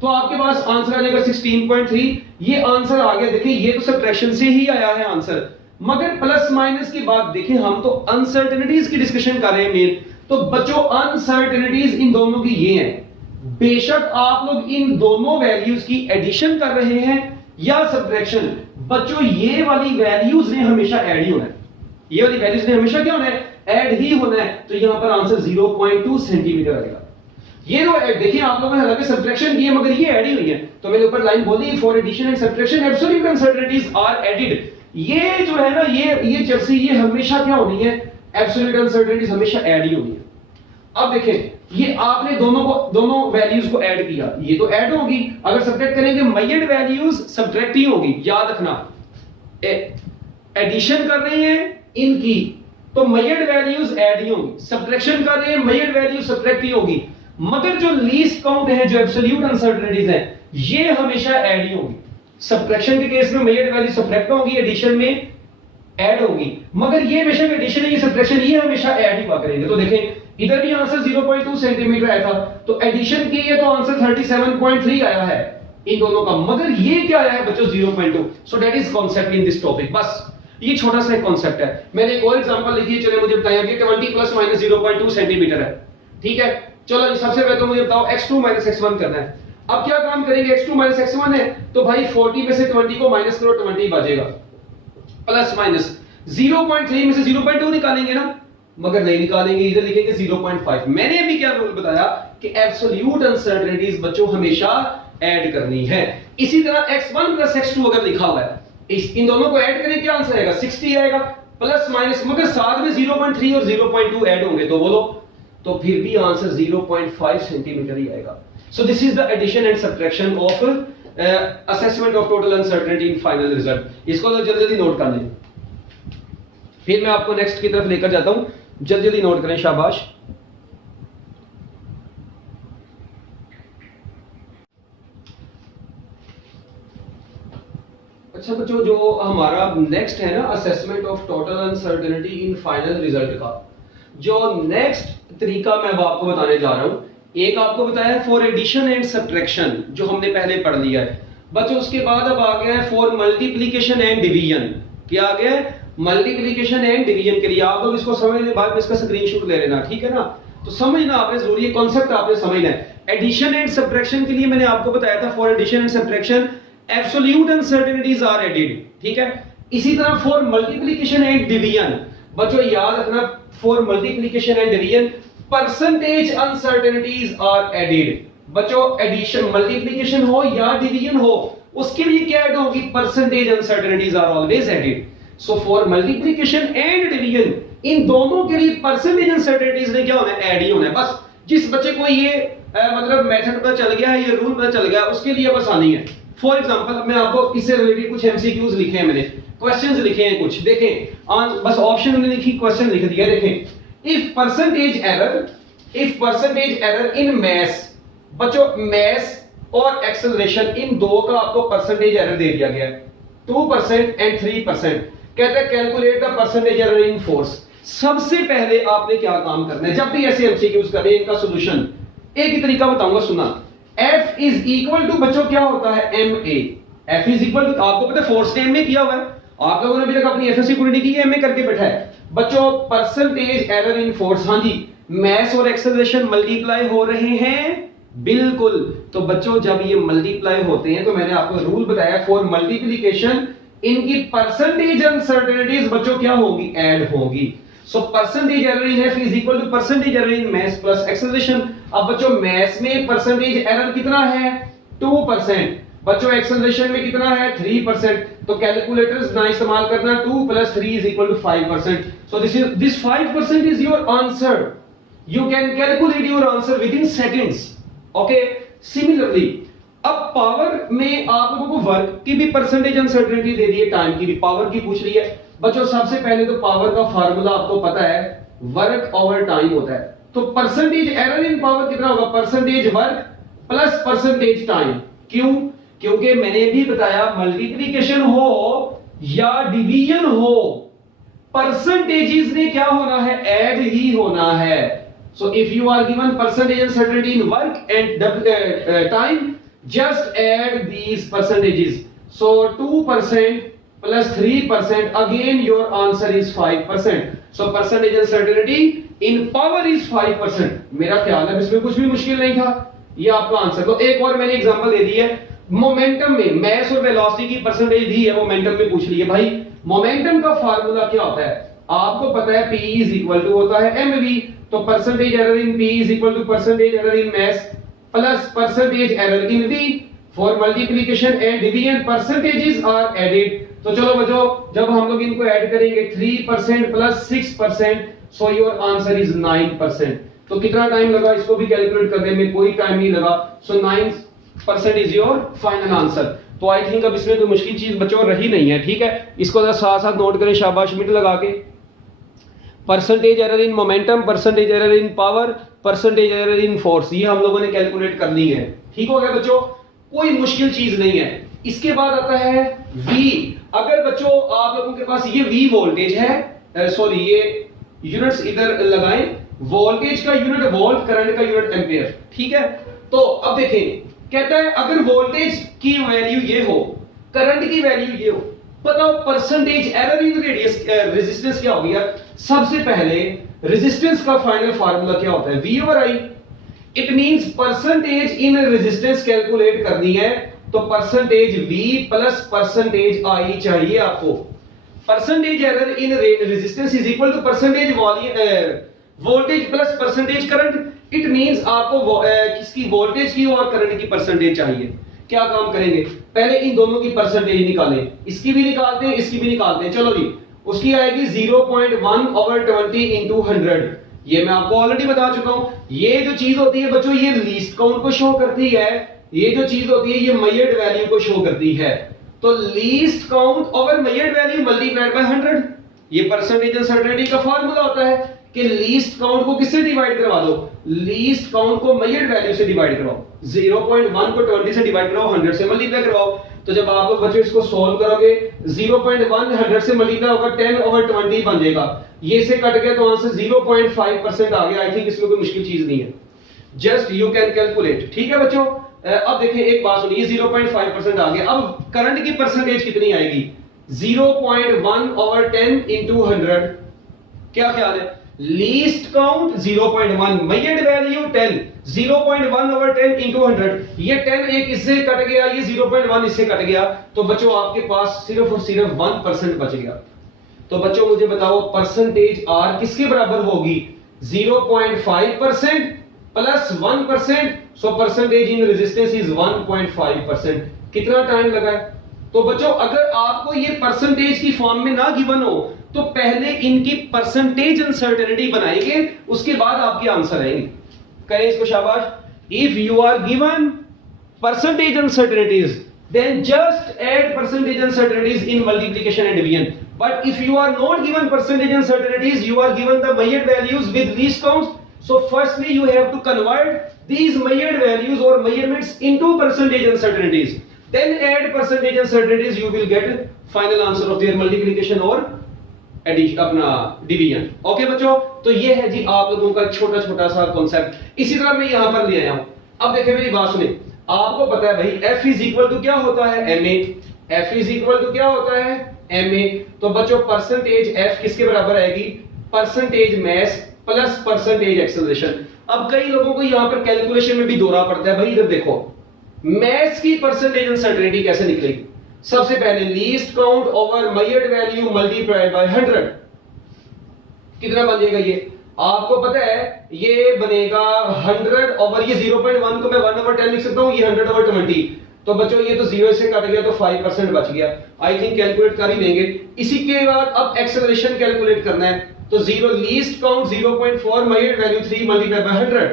तो आपके पास आंसर आ जाएगा 16.3। ये आंसर आ गया। देखिए ये तो सब्ट्रैक्शन से ही आया है आंसर, मगर प्लस माइनस की बात देखें, हम तो अनसर्टेनिटीज की डिस्कशन कर रहे हैं मेन। तो बच्चों अनसर्टेनिटीज इन दोनों की ये हैं। बेशक आप लोग इन दोनों वैल्यूज की एडिशन कर रहे हैं या सब्ट्रैक्शन, बच्चों ये वाली वैल्यूज ने हमेशा ऐड ही होना है। ये वाली वैल्यूज ने हमेशा क्या होना है, ऐड ही होना है। तो यहां पर आंसर 0.2 सेंटीमीटर आएगा। ये जो देखिए आप लोगों ने हालांकि सब्ट्रैक्शन की है मगर ये ऐड ही हुई है। तो मैंने ऊपर लाइन बोली, for addition and subtraction absolute uncertainties are added. ये जो है ना ये जर्सी ये हमेशा क्या होनी है, एब्सोल्यूट अनसर्टेनिटीज हमेशा ऐड ही होनी है। अब देखें ये आपने दोनों वैल्यूज को ऐड किया, ये तो ऐड होगी। अगर सब्ट्रैक्ट करेंगे मयड वैल्यूज सब्ट्रैक्ट ही होगी। याद रखना एडिशन कर रहे हैं इनकी तो मयड वैल्यूज ऐड ही होंगी, सब्ट्रैक्शन कर रहे हैं मयड वैल्यूज सब्ट्रैक्ट ही होगी। मगर जो लीस्ट काउंट है, जो एब्सोल्यूट अनसर्टेनिटीज है, ये हमेशा ऐड ही होगी। सब्ट्रैक्शन के केस में मयड वैल्यू सब्ट्रैक्ट होगी, एडिशन में ऐड होगी। मगर ये बेशक एडिशन है, ये सब्ट्रैक्शन, ये हमेशा ऐड ही हुआ करेंगे। तो देखें इधर भी आंसर 0.2 सेंटीमीटर आया था, तो एडिशन के लिए तो आंसर 37.3 आया है इन दोनों का, मगर ये क्या आया है बच्चों 0.2। So that is concept in this topic. बस ये छोटा सा एक कांसेप्ट है। मैंने एक और एग्जांपल लिखी है, चलिए मुझे बताइए कि 20 प्लस माइनस 0.2 सेंटीमीटर है। ठीक है, चलो सबसे पहले तो मुझे बताओ x2 माइनस x1 करना है। अब क्या काम करेंगे, x2 माइनस x1 है तो भाई 40 में से 20 को माइनस करो, 20 बचेगा। प्लस माइनस 0.3 में से 0.2 निकालेंगे ना, मगर नहीं निकालेंगे, इधर लिखेंगे 0.5। मैंने अभी क्या रूल बताया कि एब्सोल्यूट अनसर्टेनिटीज बच्चों हमेशा ऐड करनी है। इसी तरह x1 प्लस x2 अगर लिखा हुआ है, इन दोनों को ऐड करें क्या आंसर आएगा 60 आएगा। प्लस माइनस मगर साथ में 0.3 और 0.2 ऐड होंगे तो बोलो, तो फिर भी आंसर 0.5 सेंटीमीटर ही आएगा। So this is the addition and subtraction of assessment of total uncertainty in final result. इसको तो जल्दी जल्दी नोट कर लें, फिर मैं आपको नेक्स्ट की तरफ लेकर जाता हूं। जल्दी जल्दी नोट करें, शाबाश। अच्छा बच्चों, जो हमारा नेक्स्ट है ना assessment of total uncertainty in final result का, जो नेक्स्ट तरीका मैं अब आपको बताने जा रहा हूं। एक आपको बताया फॉर एडिशन एंड सब्ट्रैक्शन, जो हमने पहले पढ़ लिया है बच्चों। उसके बाद अब आ गया है फॉर मल्टीप्लिकेशन एंड डिवीजन। क्या आ गया है, मल्टीप्लिकेशन एंड डिवीजन के लिए। आप लोग इसको समझने बाद में इसका स्क्रीनशॉट ले लेना, ठीक है ना। तो समझना आपने जरूरी है, कॉन्सेप्ट आपने समझना है। एडिशन एंड सब्ट्रैक्शन के लिए मैंने आपको बताया था for addition and subtraction absolute uncertainties are added, ठीक है। इसी तरह फॉर मल्टीप्लिकेशन एंड डिवीजन बच्चों याद रखना, for multiplication and division percentage uncertainties are added. बच्चों एडिशन मल्टीप्लिकेशन हो या डिवीजन हो, उसके लिए क्या ऐड होगी, percentage uncertainties are always added. So for multiplication and division इन दोनों के लिए परसेंटेज अनसर्टेनिटीज ने क्या होना है, ऐड ही होना है। बस जिस बच्चे को ये मतलब मेथड पता चल गया है, ये रूल पता चल गया, उसके लिए बस आनी है। फॉर एग्जांपल मैं आपको इससे रिलेटेड कुछ एमसीक्यूज लिखे हैं, मैंने क्वेश्चंस लिखे हैं कुछ, देखें बस ऑप्शन मैंने लिखी, क्वेश्चन लिख दिया। देखें if percentage error in mass, बच्चों मैस और एक्सेलरेशन इन दो का आपको परसेंटेज एरर दे दिया गया है 2% एंड 3%। कहते हैं calculate the percentage error in force. सबसे पहले आपने क्या काम करना है जब भी ऐसे एमसीक्यूज करें, इनका सॉल्यूशन एक ही तरीका बताऊंगा, सुना। F इज इक्वल टू बच्चों क्या होता है, MA। F is equal to, आपको पता है फोर्स ने MA किया हुआ है, आप लोगों ने अभी तक अपनी एफएससी पूरी नहीं की है, MA करके बैठा है। बच्चों परसेंटेज एरर इन फोर्स, हाँ जी मैस और एक्सेलरेशन मल्टीप्लाई हो रहे हैं, बिल्कुल। तो बच्चों जब ये मल्टीप्लाई होते हैं तो मैंने आपको रूल बताया फॉर मल्टीप्लिकेशन इनकी परसेंटेज अनसर्टेनिटीज बच्चों क्या होगी, ऐड होगी। So percentage error in F is equal to percentage error in mass plus acceleration. अब बच्चों मास में परसेंटेज एरर कितना है 2%, बच्चों एक्सेलरेशन में कितना है 3%। तो कैलकुलेटर्स ना इस्तेमाल करना, 2 + 3 = 5%। So this 5% is your answer. you can calculate your answer within seconds. Okay, similarly अब पावर में आप लोगों को वर्क की भी परसेंटेज अनसर्टेनिटी दे दी है, टाइम की भी, पावर की पूछ रही है बच्चों। सबसे पहले तो पावर का फार्मूला आपको पता है, वर्क ओवर टाइम होता है। तो परसेंटेज एरर इन पावर कितना होगा, percentage work plus percentage time. क्यों? क्योंकि मैंने भी बताया मल्टीप्लिकेशन हो या डिवीजन हो, परसेंटेजेस ने क्या होना है, ऐड ही होना है। So if you are given percentage uncertainty in work and time, just add these percentages. So 2% plus 3%, again your answer is 5%. So percentage uncertainty in power is 5%. मेरा ख्याल है इसमें कुछ भी मुश्किल नहीं था, ये आपका आंसर। तो एक और मैंने एग्जांपल दे दी है, मोमेंटम में मास और वेलोसिटी की परसेंटेज दी है, मोमेंटम में पूछ ली है। भाई मोमेंटम का फार्मूला क्या होता है, आपको पता है P is equal to होता है mv। तो percentage error in P is equal to percentage error in mass plus percentage error in V। for multiplication and division percentages are added। तो चलो बच्चों जब हम लोग इनको ऐड करेंगे 3% plus 6%, so your answer is 9%। तो कितना टाइम लगा इसको भी कैलकुलेट करने में, कोई टाइम नहीं लगा। so 9% is your final answer। तो आई थिंक अब इसमें कोई मुश्किल चीज बच्चों रही नहीं है, ठीक है। इसको जरा साथ साथ नोट करें, शाबाश मिनट लगा के। Percentage error in momentum, percentage error in power, percentage error in force, ये हम लोगों ने कैलकुलेट करनी है। ठीक हो गया बच्चों, कोई मुश्किल चीज नहीं है। इसके बाद आता है V। अगर बच्चों आप लोगों के पास ये V वोल्टेज है, सॉरी ये यूनिट्स इधर लगाएं, वोल्टेज का यूनिट वोल्ट, करंट का यूनिट एम्पियर, ठीक है। तो अब देखें, कहता है अगर वोल्टेज की वैल्यू ये हो, करंट की वैल्यू ये हो, बताओ परसेंटेज एरर इन रेडियस रेजिस्टेंस क्या होगी यार। सबसे पहले रेजिस्टेंस का फाइनल फार्मूला क्या होता है, V over I। It means percentage in resistance calculate करनी है तो percentage V plus percentage I चाहिए आपको। Percentage error in resistance is equal to percentage voltage plus percentage current. It means आपको किसकी, वोल्टेज की और करंट की परसेंटेज चाहिए। क्या काम करेंगे, पहले इन दोनों की परसेंटेज निकालें, इसकी भी निकालते हैं, इसकी भी निकालते हैं। चलो जी, उसकी आएगी 0.1 ओवर 20 इंटू 100। ये मैं आपको ऑलरेडी बता चुका हूं। ये जो चीज होती है बच्चों, ये लीस्ट काउंट को शो करती है, ये जो चीज होती है ये मेजर्ड वैल्यू को शो करती है। तो least count over measured value multiplied by 100। ये परसेंटेज अनसर्टेनिटी का फार्मूला होता है कि लीस्ट काउंट को किससे डिवाइड करवा दो, लीस्ट काउंट को मेजर्ड वैल्यू से डिवाइड करवाओ। 0.1 को 20 से डिवाइड करवाओ, 100 से मल्टीप्लाई करवाओ। तो जब आप लोग बच्चों इसको सॉल्व करोगे, 0.1 100 से मल्टीप्लाई होगा, 10 ओवर 20 बन जाएगा। ये से कट गया तो आंसर 0.5% आ गया। आई थिंक इसमें कोई मुश्किल चीज नहीं है, जस्ट यू कैन कैलकुलेट। ठीक है बच्चों, अब देखिए एक बात सुनिए, 0.5% आ गया। अब करंट की परसेंटेज कितनी आएगी, 0.1 ओवर 10 इंटू 100। क्या ख्याल है, least count 0.1, measured value 10, 0.1 over 10 into 100। ये 10 एक इससे कट गया, ये 0.1 इससे कट गया, तो बच्चों आपके पास सिर्फ और सिर्फ 1% बच गया। तो बच्चों मुझे बताओ परसेंटेज R किसके बराबर होगी, 0.5% plus 1%। So percentage in resistance is 1.5%। कितना टाइम लगा है। तो बच्चों अगर आपको ये परसेंटेज की फॉर्म में ना गिवन हो तो पहले इनकी परसेंटेज अनसर्टेनिटी बनाएंगे, उसके बाद आपके आंसर आएंगे। करें इसको शाबाश। If you are given percentage uncertainties then just add percentage uncertainties in multiplication and division. But if you are not given percentage uncertainties, you are given the measured values with least counts. So firstly you have to convert these measured values or measurements into percentage uncertainties. Then add percentage uncertainties, you will get final answer of their multiplication or addition, अपना division. Okay बच्चों, तो ये है जी आप लोगों का छोटा छोटा सा कॉन्सेप्ट। इसी तरह मैं यहाँ पर ले आया हूँ। अब देखिए मेरी बात सुने, आपको पता है भाई F इज इक्वल टू क्या होता है, MA। F is equal to क्या होता है, MA। तो बच्चों परसेंटेज F किसके बराबर आएगी, percentage mass plus percentage acceleration. अब कई लोगों को यहाँ पर कैलकुलेशन में भी दौरा पड़ता है। भाई इधर देखो, मास की परसेंटेज अनसर्टेनिटी कैसे निकलेगी। सबसे पहले least count over measured value multiplied by 100। कितना बन जाएगा ये, आपको पता है ये बनेगा 100 ओवर ये 0.1 को मैं 1 ओवर 10 लिख सकता हूं, ये 100 ओवर 20। तो बच्चों ये तो 0 से कट गया तो 5% बच गया। आई थिंक कैलकुलेट कर ही लेंगे। इसी के बाद अब एक्सेलरेशन कैलकुलेट करना है। तो 0 least count 0.4 minus value 3 multiply by 100।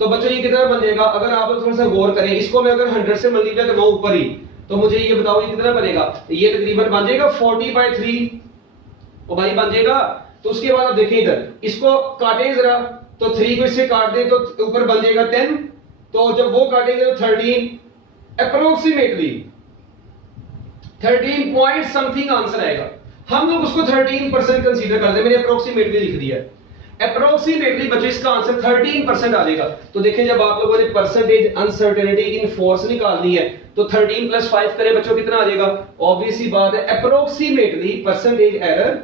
तो बच्चों ये कितना बन जाएगा, अगर आप लोग थोड़ा सा गौर करें, इसको मैं अगर 100 से मल्टीप्लाई करवाऊं ऊपर ही, तो मुझे ये बताओ ये कितना बनेगा, ये तकरीबन बन जाएगा 40/3। ओ भाई बन जाएगा। तो उसके बाद आप देखें इधर, इसको काटें जरा, तो 3 को इससे काट दें तो ऊपर बन जाएगा 10, तो जब वो काटेंगे तो 13, अप्रोक्सीमेटली 13 पॉइंट समथिंग आंसर आएगा। हम लोग उसको 13% कंसीडर कर दे, मैंने अप्रोक्सीमेटली लिख दिया है। अप्रोक्सीमेटली बच्चों इसका आंसर 13% आ जाएगा। तो देखें जब आप लोगों ने परसेंटेज अनसर्टेनिटी इन फोर्स निकालनी है तो 13 + 5 करें बच्चों कितना आ जाएगा, ऑब्वियस सी बात है अप्रोक्सीमेटली परसेंटेज एरर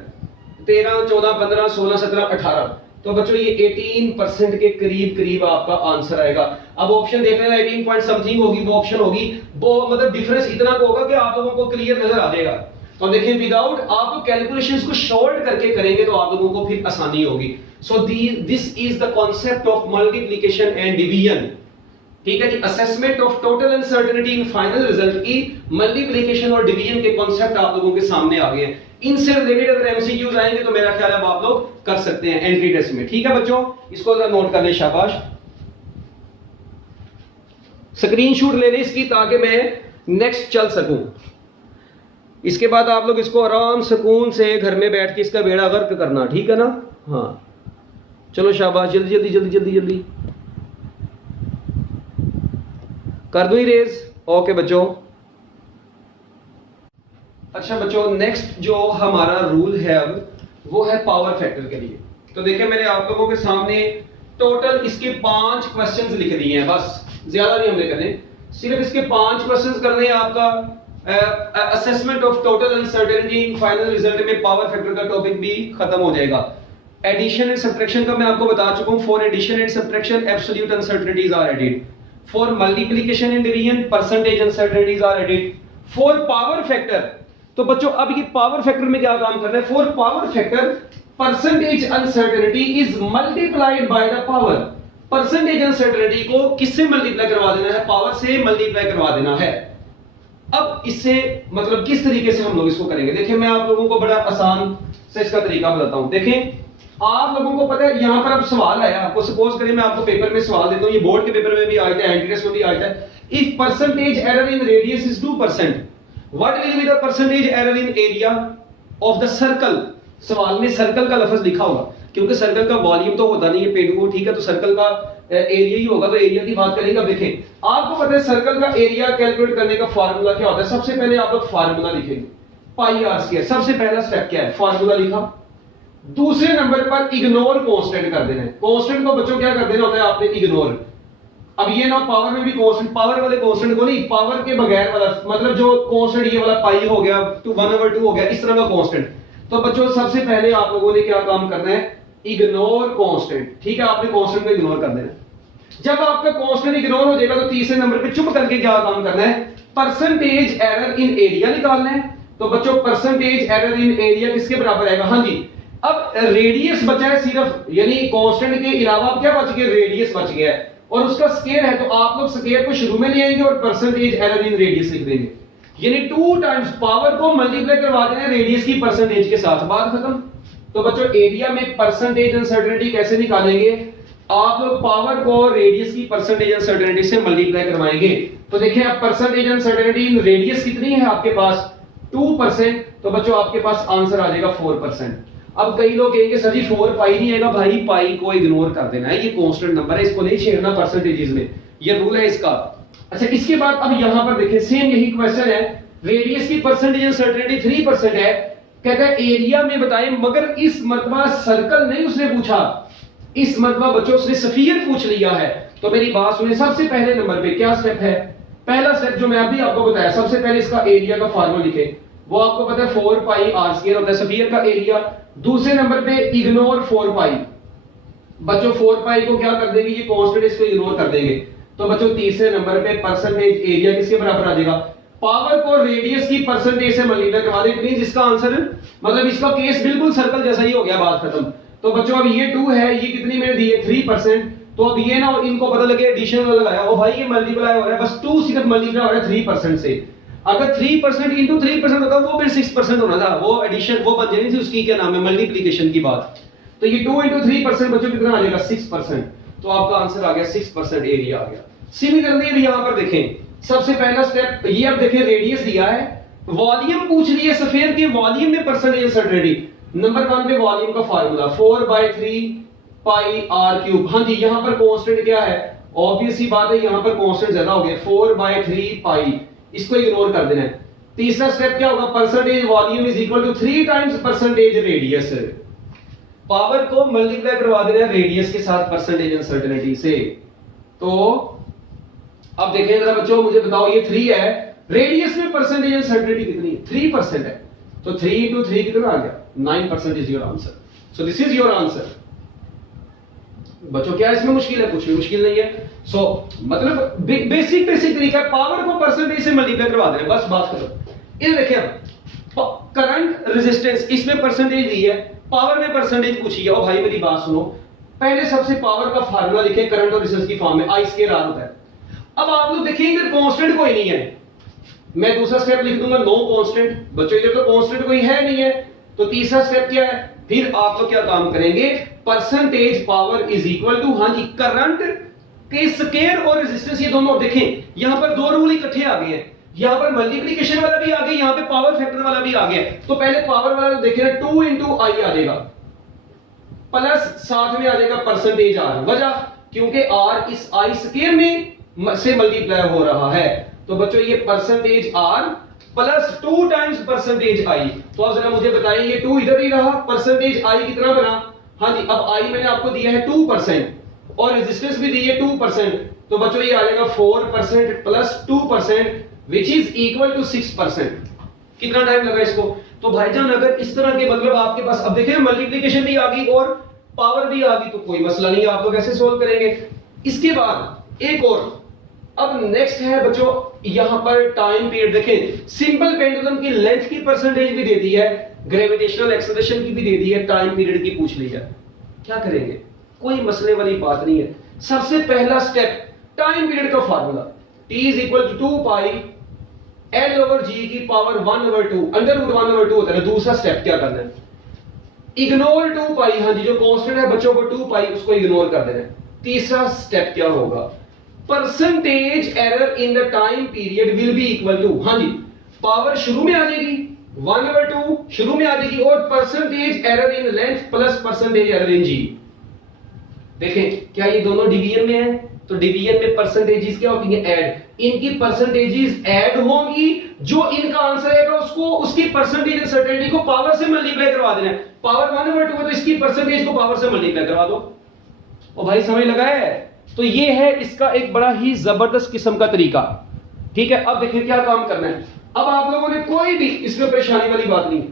13, 14, 15, 16, 17, 18, तो बच्चों ये 18% के करीब करीब आपका आंसर आएगा। अब ऑप्शन देख लेना, 18 पॉइंट समथिंग होगी वो ऑप्शन होगी, वो मतलब डिफरेंस इतना होगा कि आप लोगों को क्लियर नजर आ जाएगा। तो देखिए विदाउट आप कैलकुलेशंस को शॉर्ट करके करेंगे तो आप लोगों को फिर आसानी होगी। So this is the concept of multiplication and division. ठीक है जी, assessment of total uncertainty in final result की मल्टीप्लिकेशन और डिवीजन के कॉन्सेप्ट आप लोगों के सामने आ गए हैं। इनसे रिलेटेड अगर एमसीक्यूज आएंगे तो मेरा ख्याल है आप लोग कर सकते हैं एंट्री टेस्ट में। ठीक है बच्चों, इसको जरा नोट कर ले, शाबाश। स्क्रीनशॉट ले ले इसकी ताकि मैं नेक्स्ट चल सकूं। इसके बाद आप लोग इसको आराम सुकून से घर में बैठ के इसका बेड़ा गर्क करना, ठीक है ना। हाँ चलो शाबाश, जल्दी जल्दी जल्दी जल्दी जल्दी कर दो इरेज। ओके बच्चों, अच्छा बच्चों नेक्स्ट जो हमारा रूल है अब वो है पावर फैक्टर के लिए। तो देखिए मैंने आप लोगों के सामने टोटल इसके 5 क्वेश्चंस लिख दिए हैं, बस ज्यादा नहीं हमने करने, सिर्फ इसके 5 क्वेश्चंस करने हैं। आपका assessment of total uncertainty in final result में पावर फैक्टर का टॉपिक भी खत्म हो जाएगा। एडिशन एंड सब्ट्रैक्शन का मैं आपको बता चुका हूं। For addition and subtraction absolute uncertainties are added. For multiplication and division percentage uncertainties are added. For power factor, तो बच्चों अब ये पावर फैक्टर में क्या काम कर रहे हैं, for power factor percentage uncertainty is multiplied by the power. Percentage uncertainty को किससे मल्टीप्लाई करवा देना है, पावर से मल्टीप्लाई करवा देना है। अब इससे मतलब किस तरीके से हम लोग इसको करेंगे, देखिए मैं आप लोगों को बड़ा आसान से इसका तरीका बताता हूं। देखें आप लोगों को पता है यहां पर अब सवाल आया आपको, सपोज करें मैं आपको पेपर में सवाल देता हूं, ये बोर्ड के पेपर में भी आया था, एंट्री टेस्ट में भी आया था। If percentage error in radius is 2%, what will be the percentage error in area of the circle. सवाल में सर्कल का लफ्ज लिखा होगा क्योंकि सर्कल का वॉल्यूम तो होता नहीं है पेंडुगो, ठीक है, तो सर्कल का एरिया ही होगा, तो एरिया की बात करेंगे। अब देखें आपको पता है सर्कल का एरिया कैलकुलेट करने का फार्मूला क्या होता है। सबसे पहले आप लोग फार्मूला लिखेंगे पाई आर स्क्वायर। सबसे पहला स्टेप क्या है, फार्मूला लिखा। दूसरे नंबर पर इग्नोर कांस्टेंट कर देना है। कांस्टेंट को बच्चों क्या कर देना होता है आपने, इग्नोर। अब ये ना पावर में भी कांस्टेंट, पावर वाले कांस्टेंट को नहीं, पावर के बगैर वाला, मतलब जो कांस्टेंट ये वाला पाई हो गया, 1/2 हो गया, इस तरह का कांस्टेंट। तो बच्चों सबसे पहले आप लोगों ने क्या काम करना है, इग्नोर कांस्टेंट। ठीक है, आपने कांस्टेंट को इग्नोर कर देना। जब आपका कांस्टेंट इग्नोर हो जाएगा तो तीसरे नंबर पे चुप करके क्या काम करना है, परसेंटेज एरर इन एरिया निकालना है। तो बच्चों परसेंटेज एरर इन एरिया किसके बराबर आएगा, हाँ जी, अब रेडियस बचा है सिर्फ, यानी कांस्टेंट के अलावा क्या बच गया, रेडियस बच गया है और उसका स्क्वायर है। तो आप लोग स्क्वायर को शुरू में ले आएंगे और परसेंटेज एरर इन रेडियस लिख देंगे, यानी 2 टाइम्स पावर को मल्टीप्लाई करवा देना रेडियस की परसेंटेज के साथ, बात खत्म। तो बच्चों एरिया में परसेंटेज अनसर्टेनिटी कैसे निकालेंगे, आप लोग पावर को रेडियस की परसेंटेज अनसर्टेनिटी से मल्टीप्लाई करवाएंगे। तो देखिए अब परसेंटेज अनसर्टेनिटी इन रेडियस कितनी है आपके पास, 2%। तो बच्चों आपके पास आंसर आ जाएगा 4%। अब कई लोग कहेंगे सर जी 4 पाई नहीं आएगा, भाई पाई को इग्नोर कर देना है, ये कांस्टेंट नंबर है, इसको नहीं छेड़ना परसेंटेजेस में, ये रूल है इसका। अच्छा इसके बाद अब यहां पर देखिए सेम यही क्वेश्चन है, रेडियस की परसेंटेज अनसर्टेनिटी 3% है, कहता है एरिया में बताएं, मगर इस मर्तबा सर्कल नहीं उसने पूछा, इस मर्तबा बच्चों उसने स्फीयर पूछ लिया है। तो मेरी बात सुने, सबसे पहले नंबर पे क्या स्टेप है, पहला स्टेप जो मैं अभी आपको बताया, सबसे पहले इसका एरिया का फार्मूला लिखे, वो आपको पता है 4 पाई आर स्क्वायर होता है स्फीयर का एरिया। दूसरे नंबर पे इग्नोर 4 पाई, बच्चों 4 पाई को क्या कर देंगे, ये कांस्टेंट, इसको इग्नोर कर देंगे। तो बच्चों तीसरे नंबर पे परसेंटेज एरिया किसके बराबर आ जाएगा, पावर को रेडियस की परसेंटेज से मल्टीप्लाई करवा दें, मींस इसका आंसर मतलब इसका केस बिल्कुल सर्कल जैसा ही हो गया, बात खत्म। तो बच्चों अब ये 2 है, ये कितनी मैंने दी है 3%। तो अब ये ना इनको पता लगे एडिशन वाला लगाया, ओ भाई ये मल्टीप्लाई हो रहा है, बस 2 सिर्फ मल्टीप्लाई हो रहा है 3% से। अगर 3% इंटू 3% होता वो फिर 6% होना था, वो एडिशन वो बन जानी थी उसकी, क्या नाम है, मल्टीप्लिकेशन की बात। तो ये 2 इंटू 3% बच्चों कितना आ जाएगा 6%, तो आपका आंसर आ गया 6% एरिया आ गया। सिमिलरली भी यहां पर देखें, सबसे पहला स्टेप ये, अब देखें रेडियस दिया है, वॉल्यूम पूछ रही है सफेयर के वॉल्यूम में परसेंटेज अनसर्टेनिटी। नंबर 1 पे वॉल्यूम का फार्मूला 4/3 पाई r क्यूब। हां जी, यहां पर कांस्टेंट क्या है, ऑब्वियस सी बात है यहां पर कांस्टेंट ज्यादा हो गया 4/3 पाई, इसको इग्नोर कर देना है। तीसरा स्टेप क्या होगा, percentage volume is equal to 3 times percentage radius, power को मल्टीप्लाई करवा देना रेडियस के साथ परसेंटेज अनसर्टेनिटी से। तो अब देखें जरा बच्चों, मुझे बताओ ये 3 है, रेडियस में परसेंटेज अनसर्टेनिटी कितनी है, 3% है, तो 3 इंटू 3 कितना आ गया 9% is your answer. So this is your answer. बच्चों क्या इसमें मुश्किल है, कुछ भी मुश्किल नहीं है। सो मतलब बेसिक तरीका है, पावर को परसेंटेज से मल्टीप्लाई करवा देना, बस बात करो। ये देखिए अब करंट रेजिस्टेंस इसमें परसेंटेज दी है, पावर में परसेंटेज पूछी है। ओ भाई मेरी बात सुनो, पहले सबसे पावर का फार्मूला लिखें करंट और रेजिस्टेंस की फॉर्म में, I स्क्वायर R होता है। अब आप लोग देखिए इधर कांस्टेंट कोई नहीं है, मैं दूसरा स्टेप लिख दूंगा नो कांस्टेंट। बच्चों इधर तो कांस्टेंट कोई है नहीं है, तो तीसरा स्टेप क्या है, फिर आप लोग क्या काम करेंगे, percentage power is equal to, हां जी, करंट के स्क्वायर और रेजिस्टेंस, ये दोनों देखें यहां पर दो रूल इकट्ठे आ गए हैं, यहां पर मल्टीप्लिकेशन वाला भी आ गया, यहां पे पावर फैक्टर वाला भी आ गया। तो पहले पावर वाला देखें 2 इंटू आई आ जाएगा, प्लस साथ में आ जाएगा परसेंटेज आर, वजह क्योंकि आर इस आई स्क्वायर में से मल्टीप्लाई हो रहा है। तो बच्चों ये percentage R plus 2 times percentage I. तो अब जरा मुझे बताइए, ये 2 इधर ही रहा, परसेंटेज आई कितना बना, हां जी, अब आई मैंने आपको दिया है 2% और रेजिस्टेंस भी दी है 2%, तो बच्चों ये आ जाएगा 4% plus 2% which is equal to 6%। कितना टाइम लगा इसको, तो भाईजान अगर इस तरह के मतलब आपके पास, अब देखिए मल्टीप्लिकेशन भी आ गई और पावर भी आ गई, तो कोई मसला नहीं, आप लोग ऐसे सोल्व करेंगे। इसके बाद एक और, अब नेक्स्ट है बच्चों यहां पर टाइम पीरियड। देखें सिंपल पेंडुलम की लेंथ की परसेंटेज भी दे दी है, ग्रेविटेशनल एक्सेलरेशन की भी दे दी है, टाइम पीरियड की पूछ ली है, क्या करेंगे, कोई मसले वाली बात नहीं है। सबसे पहला स्टेप टाइम पीरियड का formula, t is equal to 2 pi l over g की पावर 1/2 अंडर रूट 1/2 होता है। दूसरा स्टेप क्या करना है, इग्नोर 2 पाई, हां जी, जो कांस्टेंट है बच्चों को 2 पाई उसको इग्नोर कर देना है। तीसरा स्टेप क्या होगा, percentage error in the time period will be equal to, हां जी, पावर शुरू में आ जाएगी 1/2 शुरू में आ जाएगी और percentage error in length plus percentage error in G. देखें क्या ये दोनों डिवीजन में है, तो डिवीजन में परसेंटेजेस क्या होंगे, ऐड, इनकी परसेंटेजेस ऐड होंगी, जो इनका आंसर आएगा उसको उसकी परसेंटेज अनसर्टेनिटी को पावर से मल्टीप्लाई करवा देना है। पावर 1/2 है तो इसकी परसेंटेज को पावर से मल्टीप्लाई करवा दो। ओ भाई समझ लगा है, तो ये है इसका एक बड़ा ही जबरदस्त किस्म का तरीका। ठीक है, अब देखिए क्या काम करना है। अब आप लोगों ने कोई भी इसमें परेशानी वाली बात नहीं है।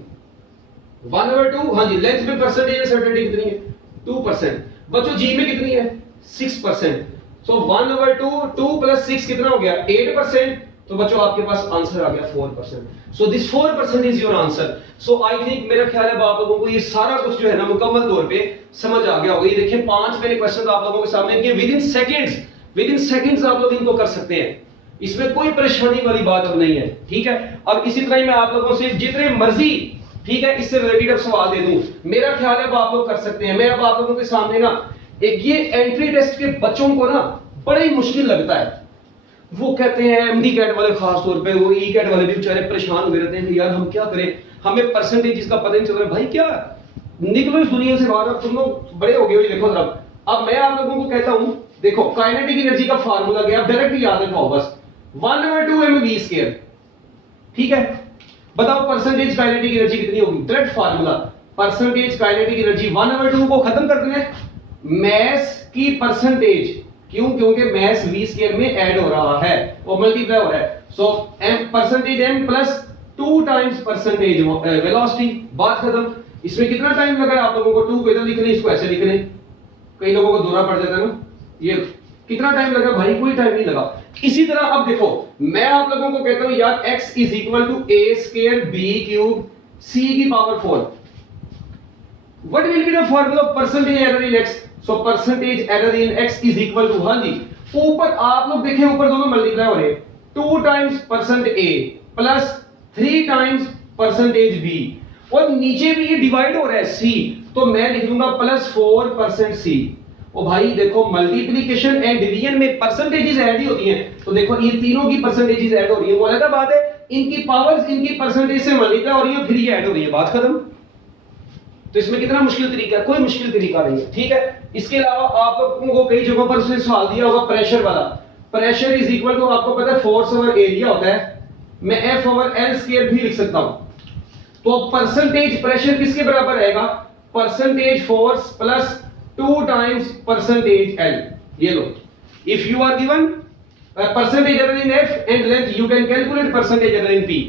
1/2, हां जी, लेंथ में परसेंटेज अनसर्टेनिटी कितनी है 2%, बच्चों जी में कितनी है 6%, सो 1/2 2 प्लस 6 कितना हो गया 8%, तो बच्चों आपके पास आंसर आ गया 4%। So this 4% is your answer. So I think मेरा ख्याल है आप लोगों को ये सारा कुछ जो है ना मुकम्मल तौर पे समझ आ गया होगा। ये देखिए 5 मैंने क्वेश्चन आप लोगों के सामने किए, विद इन सेकंड्स आप लोग इनको कर सकते हैं, इसमें कोई परेशानी वाली बात अब नहीं है। ठीक है, अब इसी तरह ही मैं आप लोगों से जितने मर्जी, ठीक है, इससे रिलेटेड अब सवाल दे दूं, मेरा ख्याल है अब आप लोग कर सकते हैं। मैं अब आप लोगों के सामने ना एक ये एंट्री टेस्ट के बच्चों को ना बड़ा ही मुश्किल लगता है, वो कहते हैं एमडी कैट वाले खास तौर पे, वो ई कैट वाले भी बेचारे परेशान हुए रहते हैं कि यार हम क्या करें, हमें परसेंटेज का पता नहीं चल रहा। भाई क्या निकलो इस दुनिया से बाहर, अब तुम लोग बड़े हो गए हो। देखो जरा, अब मैं आप लोगों को कहता हूं, देखो काइनेटिक एनर्जी का फार्मूला क्या, डायरेक्ट याद रखो बस 1/2 mv²। ठीक है, बताओ परसेंटेज काइनेटिक एनर्जी कितनी होगी, direct formula, percentage kinetic energy 1/2 को खत्म कर देना है मास की परसेंटेज, क्यों, क्योंकि मास v² में ऐड हो रहा है और मल्टीप्लाई हो रहा है। सो m percentage m plus 2 times percentage velocity, बात खत्म। इसमें कितना टाइम लगा है आप लोगों को, 2 को इधर लिखने, इसको ऐसे लिखने, कई लोगों को दोहरा पड़ जाता है ना, ये कितना टाइम लगा भाई, कोई टाइम नहीं लगा। इसी तरह अब देखो मैं आप लोगों को कहता हूं यार x is equal to a² b³ c की power 4, what will be the formula of percentage error in x, so percentage error in x is equal to, हां जी, ऊपर आप लोग देखें ऊपर दोनों मल्टीप्लाई हो रहे हैं, 2 times percent a plus 3 times percentage b, और नीचे भी ये डिवाइड हो रहा है सी, तो मैं लिख दूंगा प्लस 4% सी। ओ भाई देखो मल्टीप्लिकेशन एंड डिवीजन में परसेंटेजेस ऐड ही होती हैं, तो देखो ये तीनों की परसेंटेजेस ऐड हो रही है, वो अलग बात है, इनकी पावर्स इनकी परसेंटेज से मल्टीप्लाई हो रही है, फिर ये ऐड हो रही है, बात खत्म। तो इसमें कितना मुश्किल तरीका है, कोई मुश्किल तरीका नहीं है, ठीक है। इसके अलावा आप लोगों को कई जगहों पर उसने सवाल दिया होगा प्रेशर वाला, प्रेशर इज इक्वल टू आपको पता है फोर्स ओवर एरिया होता है, मैं एफ ओवर एल स्क्वायर भी लिख सकता हूं। तो परसेंटेज प्रेशर किसके बराबर रहेगा, percentage force plus 2 times percentage L. ये लो, if you are given percentage error in F and length, you can calculate percentage error in P.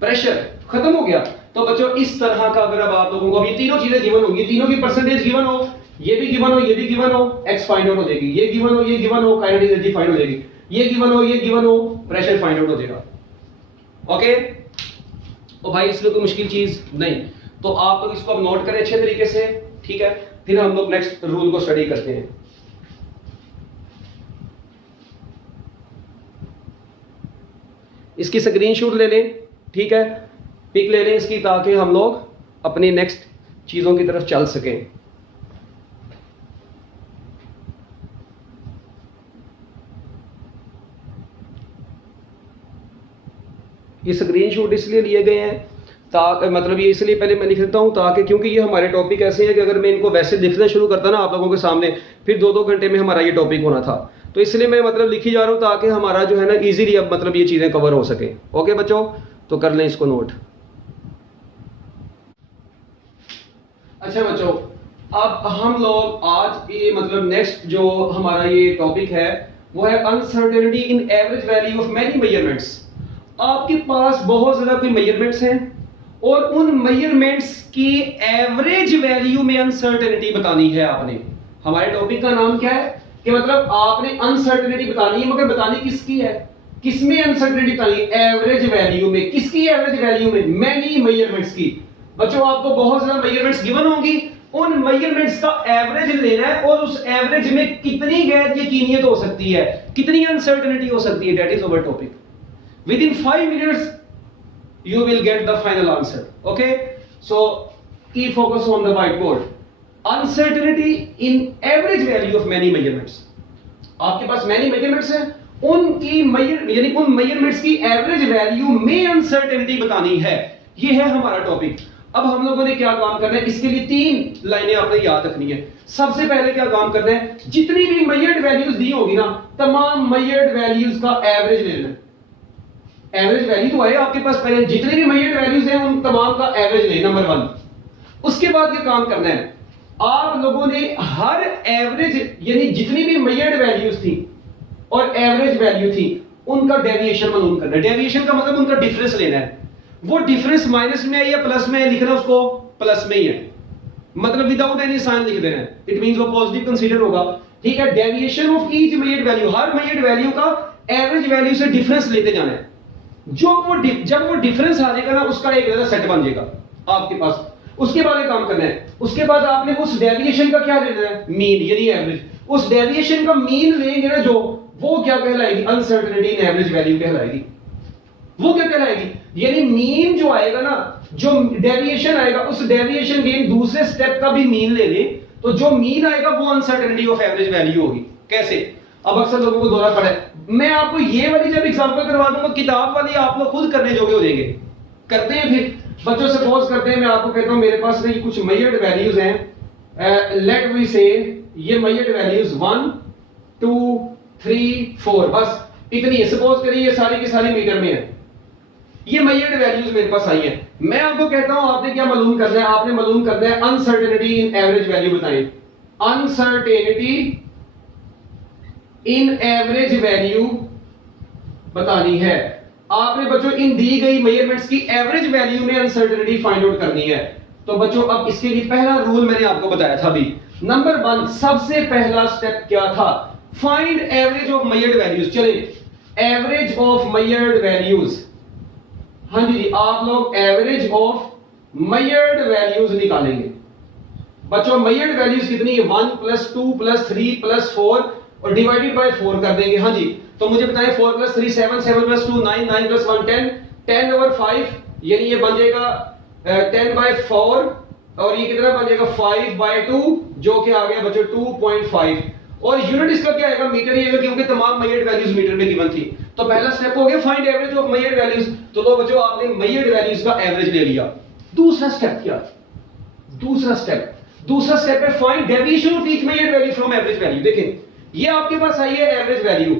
Pressure खत्म हो गया। तो बच्चों इस तरह का अगर अब आप लोगों को अब ये तीनों चीजें गिवन होंगी, तीनों की परसेंटेज गिवन हो, ये भी गिवन हो, ये भी गिवन हो, एक्स फाइंड आउट हो जाएगी, ये गिवन हो, ये गिवन हो, काइनेटिक एनर्जी फाइंड हो जाएगी, ये गिवन हो, ये गिवन हो, प्रेशर फाइंड आउट हो जाएगा। ओके, तो भाई इसमें कोई मुश्किल चीज नहीं, तो आप लोग इसको अब नोट करें अच्छे तरीके से, ठीक है। फिर हम लोग नेक्स्ट रूल को स्टडी करते हैं। इसकी स्क्रीनशॉट ले लें, ठीक है, पिक ले लें इसकी, ताकि हम लोग अपनी नेक्स्ट चीजों की तरफ चल सकें। ये स्क्रीनशॉट इसलिए लिए गए हैं ताकि मतलब ये इसलिए पहले मैं लिख देता हूं ताकि, क्योंकि ये हमारे टॉपिक ऐसे हैं कि अगर मैं इनको वैसे लिखना शुरू करता ना आप लोगों के सामने, फिर 2-2 घंटे में हमारा ये टॉपिक होना था, तो इसलिए मैं मतलब लिखी जा रहा हूं ताकि हमारा जो है ना इजीली अब मतलब ये चीजें कवर हो सके। ओके बच्चों, तो कर लें इसको नोट। अच्छा बच्चों, अब हम लोग आज ये मतलब नेक्स्ट जो हमारा ये टॉपिक है वो है uncertainty in average value of many measurements. आपके पास बहुत ज्यादा कोई मेजरमेंट्स हैं और उन मेजरमेंट्स की एवरेज वैल्यू में अनसर्टेनिटी बतानी है आपने। हमारे टॉपिक का नाम क्या है कि मतलब आपने अनसर्टेनिटी बतानी है, मगर बतानी किसकी है, किसमें अनसर्टेनिटी बतानी है, एवरेज वैल्यू में। किसकी एवरेज वैल्यू में, मैनी मेजरमेंट्स की। बच्चों आपको बहुत ज्यादा मेजरमेंट्स गिवन होंगी, उन मेजरमेंट्स का एवरेज लेना है और उस एवरेज में कितनी गैर यकीनियत हो सकती है, कितनी अनसर्टेनिटी हो सकती है, that is our topic. Within 5 minutes, you will get the final answer. Okay? So, keep focus on the whiteboard. Uncertainty in average value of many measurements. आपके पास many measurements हैं, उनकी यानी उन measurements की average value में uncertainty बतानी है। ये है हमारा टॉपिक। अब हम लोगों ने क्या काम करना है, इसके लिए 3 लाइनें आपने याद रखनी है। सबसे पहले क्या काम करना है, जितनी भी measured values दी होगी ना, तमाम measured values का average लेना है। एवरेज वैल्यू तो आए आपके पास, पहले जितने भी मेजर्ड वैल्यूज हैं उन तमाम का एवरेज ले, नंबर 1। उसके बाद ये काम करना है, आप लोगों ने हर एवरेज यानी जितनी भी मेजर्ड वैल्यूज थी और एवरेज वैल्यू थी उनका डेविएशन मालूम करना है। डेविएशन का मतलब उनका डिफरेंस लेना है। वो डिफरेंस माइनस में है या प्लस में है, लिखना उसको प्लस में ही है, मतलब विदाउट एनी साइन लिख देना है। इट मींस वो पॉजिटिव कंसीडर होगा, ठीक है। Deviation of each measured value, her measured value का एवरेज वैल्यू से डिफरेंस लेते जाना है। जब वो डिफरेंस आ जाएगा ना, उसका एक सेट बन जाएगा आपके पास। उसके बाद काम करना है, उसके बाद आपने उस डेविएशन का क्या लेना है, मीन यानी एवरेज। उस डेविएशन का मीन लेंगे ना जो, वो क्या कहलाएगी, अनसर्टेनिटी इन एवरेज वैल्यू कहलाएगी। वो क्या कहलाएगी, यानी मीन जो आएगा ना, जो डेविएशन आएगा, उस डेविएशन के दूसरे स्टेप का भी मीन ले ले, तो जो मीन आएगा वो अनसर्टेनिटी ऑफ एवरेज वैल्यू होगी। कैसे, अब अक्सर लोगों को दोहरा पड़ा है, मैं आपको ये वाली जब एग्जांपल करवा दूंगा, किताब वाली आप लोग खुद करने जोगे हो जाएंगे। करते हैं फिर बच्चों से सपोज करते हैं, मैं आपको कहता हूं मेरे पास ये कुछ मेजर्ड वैल्यूज हैं, लेट वी से ये मेजर्ड वैल्यूज 1 2 3 4, बस इतनी है। सपोज करिए ये सारी की सारी मीटर में है, ये मेजर्ड वैल्यूज मेरे पास आई है। मैं आपको कहता हूं आपने क्या मालूम करना है, आपने मालूम करना है अनसर्टेनिटी इन एवरेज वैल्यू बताएं। अनसर्टेनिटी इन एवरेज वैल्यू बतानी है आपने बच्चों। इन दी गई मेजरमेंट्स की एवरेज वैल्यू में अनसर्टेनिटी फाइंड आउट करनी है। तो बच्चों अब इसके लिए पहला रूल मैंने आपको बताया था अभी, नंबर 1 सबसे पहला स्टेप क्या था, find average of measured values. चले एवरेज ऑफ मेजर्ड वैल्यूज, हाँ जी आप लोग एवरेज ऑफ मेजर्ड वैल्यूज निकालेंगे। बच्चों मेजर्ड वैल्यूज कितनी है, 1 + 2 + 3 + 4 और डिवाइडेड बाय 4 कर देंगे। हाँ जी, तो मुझे बताएं 4 + 3 7, 7 + 2 9, 9 + 1 10, 10/5 यानी ये बन जाएगा 10/4 और ये कितना बन जाएगा 5/2 जो कि आ गया बच्चों 2.5 और यूनिट इसका क्या आएगा मीटर ही आएगा क्योंकि तमाम मेजर्ड वैल्यूज मीटर में गिवन थी। तो पहला स्टेप हो गया find average of measured values. तो लो बच्चों आपने मेजर्ड वैल्यूज का एवरेज ले लिया। दूसरा स्टेप क्या है? दूसरा स्टेप है find deviation of each measured value from average value. देखें ये आपके पास आई है एवरेज वैल्यू,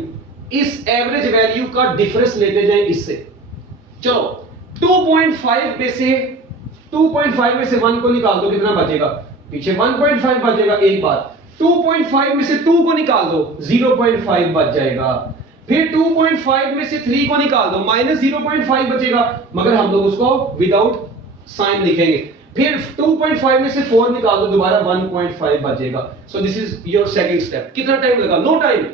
इस एवरेज वैल्यू का डिफरेंस लेते जाएं इससे। चलो 2.5 में से 1 को निकाल दो, कितना बचेगा? पीछे 1.5 बचेगा। एक बात 2.5 में से 2 को निकाल दो 0.5 बच जाएगा। फिर 2.5 में से 3 को निकाल दो -0.5 बचेगा, मगर हम लोग उसको विदाउट साइन लिखेंगे। फिर 2.5 में से 4 निकाल दो, दोबारा 1.5 बचेगा। So this is your second step. कितना टाइम लगा? No time.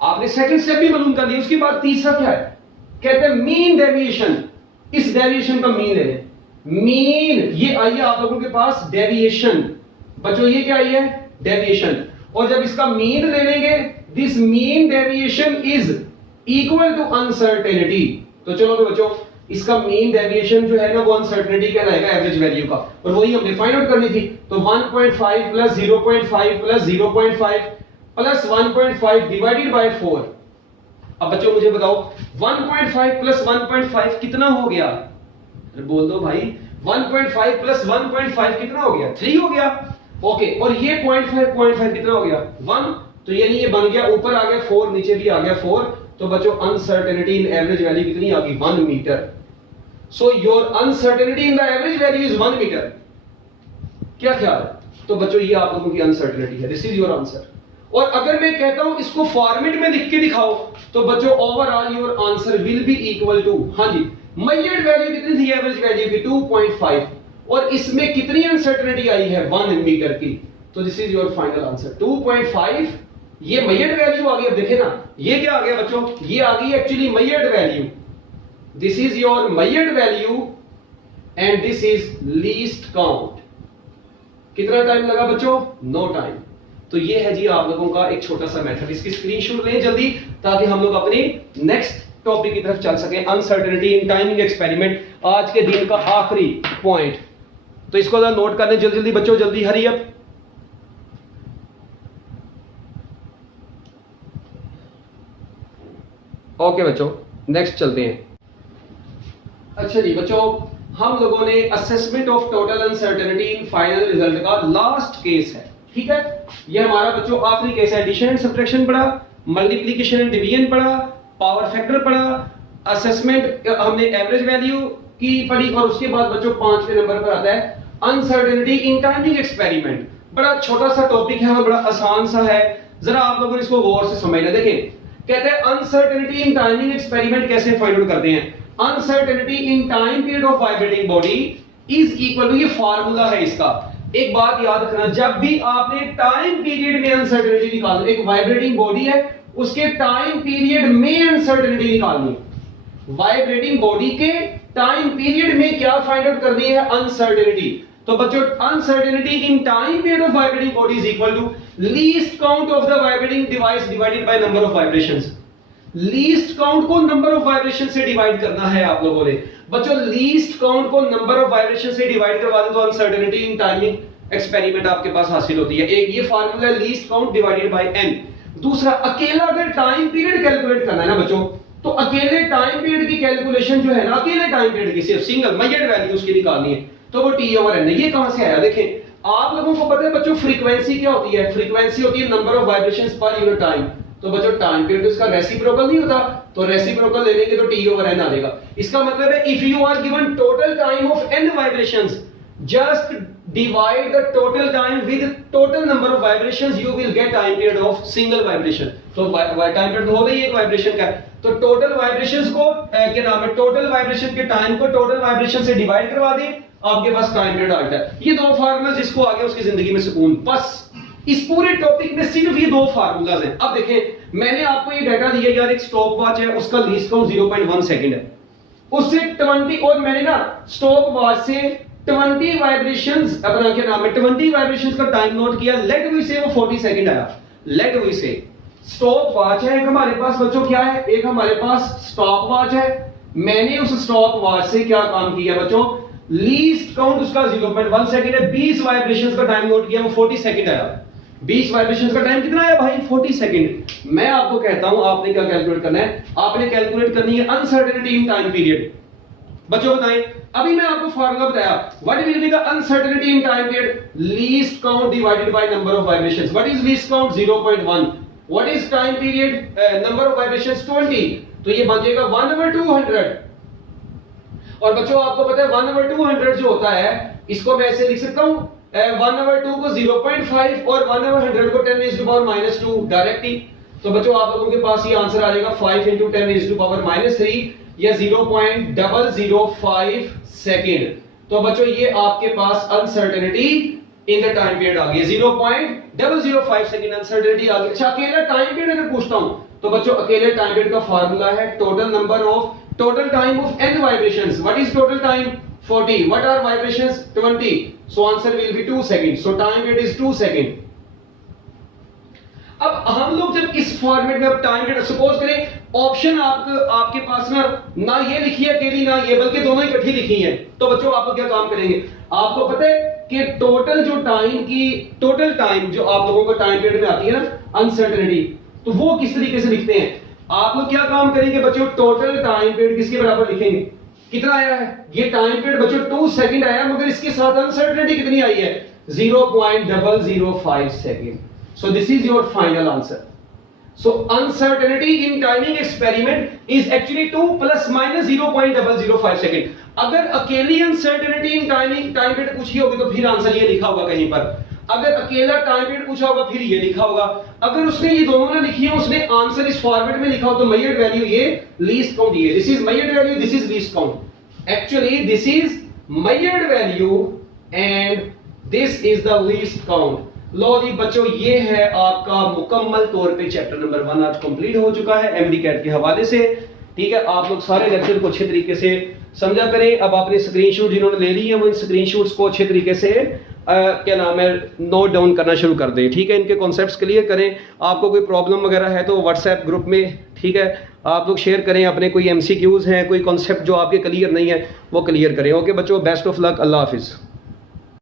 आपने सेकंड स्टेप भी मालूम कर लिया। उसके बाद तीसरा क्या है? कहते हैं मीन डेविएशन। इस डेविएशन का मीन ले लें। मीन ये आई है आप लोगों के पास डेविएशन। बच्चों ये क्या आई है? डेविएशन। और जब इसका मीन ले लेंगे this mean deviation is equal to uncertainty. तो चलो तो बच्चों इसका मीन डेविएशन जो है ना वो अनसर्टेनिटी कहलाएगा एवरेज वैल्यू का, और वही हमने फाइंड आउट करनी थी। तो 1.5 + 0.5 + 0.5 + 1.5 डिवाइडेड बाय 4। अब बच्चों मुझे बताओ 1.5 + 1.5 कितना हो गया? अरे बोल दो भाई 1.5 + 1.5 कितना हो गया? 3 हो गया। ओके और ये 0.5 कितना हो गया? 1। तो यानी ये बन गया, ऊपर आ गया 4, नीचे भी आ गया 4। तो बच्चों अनसर्टेनिटी इन एवरेज वैल्यू कितनी आ गई? 1 metre. So your uncertainty in the average value is 1 metre. क्या ख्याल है? तो बच्चों ये आप लोगों की अनसर्टेनिटी है। This is your answer. और अगर मैं कहता हूं इसको फॉर्मेट में लिख के दिखाओ तो बच्चों overall your answer will be equal to, हां जी, मेजर्ड वैल्यू कितनी थी एवरेज वैल्यू की? 2.5 और इसमें कितनी अनसर्टेनिटी आई है? 1 मीटर की। तो this is your final answer 2.5। ये मेजर्ड वैल्यू आ गई। अब देखें ना ये क्या आ गया बच्चों? ये आ गई actually measured value. This is your measured value and this is least count. कितना टाइम लगा बच्चों? No time. तो ये है जी आप लोगों का एक छोटा सा मेथड। इसकी स्क्रीनशॉट लें जल्दी ताकि हम लोग अपने नेक्स्ट टॉपिक की तरफ चल सकें। अनसर्टेनिटी इन टाइमिंग एक्सपेरिमेंट, आज के दिन का आखिरी पॉइंट। तो इसको जरा नोट कर लें जल्दी जल्दी बच्चों, जल्दी हरी अप। ओके बच्चों नेक्स्ट चलते हैं। अच्छा जी बच्चों हम लोगों ने assessment of total uncertainty in final result का लास्ट केस है, ठीक है। ये हमारा बच्चों आखिरी केस है। एडिशन एंड सब्ट्रैक्शन पढ़ा, मल्टीप्लिकेशन एंड डिवीजन पढ़ा, पावर फैक्टर पढ़ा, असेसमेंट हमने एवरेज वैल्यू की पढ़ी, और उसके बाद बच्चों 5वें नंबर पर आता है अनसर्टेनिटी इन टाइमिंग एक्सपेरिमेंट। बड़ा छोटा सा टॉपिक है और बड़ा आसान सा है, जरा आप लोगों ने इसको गौर से समझना। देखें कहते हैं अनसर्टेनिटी इन टाइमिंग एक्सपेरिमेंट कैसे फाइंड आउट करते हैं। Uncertainty in time period of vibrating body is equal to, ये फार्मूला है इसका। एक बात याद रखना, जब भी आपने टाइम पीरियड में अनसर्टेनिटी निकालनी, एक वाइब्रेटिंग बॉडी है उसके टाइम पीरियड में अनसर्टेनिटी निकालनी, वाइब्रेटिंग बॉडी के टाइम पीरियड में क्या फाइंड आउट करनी है? अनसर्टेनिटी। तो बच्चों uncertainty in time period of vibrating body is equal to least count of the vibrating device divided by number of vibrations. Least count को नंबर ऑफ वाइब्रेशन से डिवाइड करना है आप लोगों ने। बच्चों लीस्ट काउंट को नंबर ऑफ वाइब्रेशन से डिवाइड करवा दो तो अनसर्टेनिटी इन टाइमिंग एक्सपेरिमेंट आपके पास हासिल होती है। एक ये फार्मूला है least count divided by n। दूसरा अकेला अगर टाइम पीरियड कैलकुलेट करना है ना बच्चों, तो अकेले टाइम पीरियड की कैलकुलेशन जो है ना, अकेले टाइम पीरियड की सिर्फ सिंगल मेजर्ड वैल्यू उसकी निकालनी है, तो वो t/n है। ये कहां से आया? देखें आप लोगों को पता है बच्चों फ्रीक्वेंसी क्या होती है? फ्रीक्वेंसी होती है number of vibrations per unit time. तो बच्चों टाइम पीरियड इसका रेसिप्रोकल नहीं होता, तो रेसिप्रोकल ले लेंगे तो t/n आ जाएगा। इसका मतलब है if you are given total time of n vibrations, just divide the total time with total number of vibrations, you will get time period of single vibration। तो टाइम पीरियड तो हो गई एक वाइब्रेशन का, तो टोटल वाइब्रेशंस को क्या नाम है, टोटल वाइब्रेशन के टाइम को टोटल वाइब्रेशन से डिवाइड करवा दें, आपके पास टाइम पीरियड आ जाता है। ये दो फार्मूला जिसको आ गया उसकी जिंदगी में सुकून। बस इस पूरे टॉपिक में सिर्फ ये दो फार्मूलाज हैं। अब देखें मैंने आपको ये डाटा दिया यार, एक स्टॉप वॉच है उसका लीस्ट काउंट 0.1 सेकंड है, उससे 20 और मैंने ना स्टॉप वॉच से 20 वाइब्रेशंस अपना क्या नाम है 20 वाइब्रेशंस का टाइम नोट किया, लेट वी से वो 40 सेकंड आया, लेट वी से स्टॉप वॉच है एक हमारे पास बच्चों, क्या है, एक हमारे पास स्टॉप वॉच है। मैंने उस स्टॉप वॉच से क्या काम किया बच्चों, लीस्ट काउंट उसका 0.1 सेकंड है, 20 वाइब्रेशंस का टाइम नोट किया, वो 40 सेकंड आया। 20 वाइब्रेशंस का टाइम कितना आया भाई, 40 सेकंड। मैं आपको कहता हूं आपने क्या कैलकुलेट करना है, आपने कैलकुलेट करनी है अनसर्टेनिटी इन टाइम पीरियड। बच्चों बताएं, अभी मैं आपको फार्मूला बताया, what will be the uncertainty in time period, least count divided by number of vibrations. What is least count, 0.1। What is time period, number of vibrations 20, तो ये बन जाएगा 1/200। और बच्चों आपको पता है 1/200 जो होता है, इसको मैं ऐसे लिख सकता हूं, 1/2 को 0.5 और 1/100 को 10⁻⁻2 डायरेक्टली। तो बच्चों आप लोगों के पास ये आंसर आ जाएगा 5 × 10⁻³ या 0.005 सेकेंड। तो बच्चों ये आपके पास uncertainty in the time period आ गई, 0.005 सेकेंड अनसर्टेनिटी आ गई। अच्छा अकेला टाइम पीरियड अगर पूछता हूं तो बच्चों अकेले टाइम पीरियड का फार्मूला है total time of n vibrations. What is total time? 40. What are vibrations? 20. So answer will be 2 seconds. So time period is 2 seconds. अब हम लोग जब इस फॉर्मेट में अब टाइम पीरियड सपोज करें, ऑप्शन आपके पास ना ये लिखी है अकेली ना ये, बल्कि दोनों इकट्ठी लिखी है, तो बच्चों आप लोग क्या काम करेंगे, आपको पता है कि टोटल टाइम जो आप लोगों को टाइम पीरियड में आती है ना अनसर्टेनिटी, तो वो किस तरीके से लिखते हैं। आप लोग क्या काम करेंगे बच्चों, टोटल टाइम पीरियड किसके बराबर लिखेंगे, कितना आया है ये टाइम पीरियड बच्चों 2 सेकंड आया, मगर इसके साथ अनसर्टेनिटी कितनी आई है, 0.005 second. So this is your final answer. So uncertainty in timing experiment is actually 2 ± 0.005 second. अगर अकेली अनसर्टेनिटी इन टाइम पीरियड पूछी होगी तो फिर आंसर ये लिखा होगा कहीं पर, अगर अकेला टाइम पीरियड पूछा होगा फिर ये लिखा होगा, अगर उसने ये दोनों ने लिखी है, उसने आंसर इस फॉर्मेट में लिखा हो तो मेजर्ड वैल्यू ये, लीस्ट काउंट ये, this is measured value, this is least count. Actually this is measured value and this is the least count. लो जी बच्चों ये है आपका मुकम्मल तौर पे चैप्टर नंबर 1 आज कंप्लीट हो चुका है एमडी कैट के हवाले से। ठीक है, आप लोग सारे लेक्चर को अच्छे तरीके से समझा करें। अब आपने स्क्रीनशॉट जिन्होंने ले ली है वो इन स्क्रीनशॉट्स को अच्छे तरीके से क्या नाम है नोट डाउन करना शुरू कर दें। ठीक है, इनके कॉन्सेप्ट्स क्लियर करें। आपको कोई प्रॉब्लम वगैरह है तो व्हाट्सएप ग्रुप में, ठीक है, आप लोग शेयर करें। अपने कोई एमसीक्यूज हैं, कोई कॉन्सेप्ट जो आपके क्लियर नहीं है वो क्लियर करें। ओके बच्चों, बेस्ट ऑफ लक, अल्लाह हाफिज़।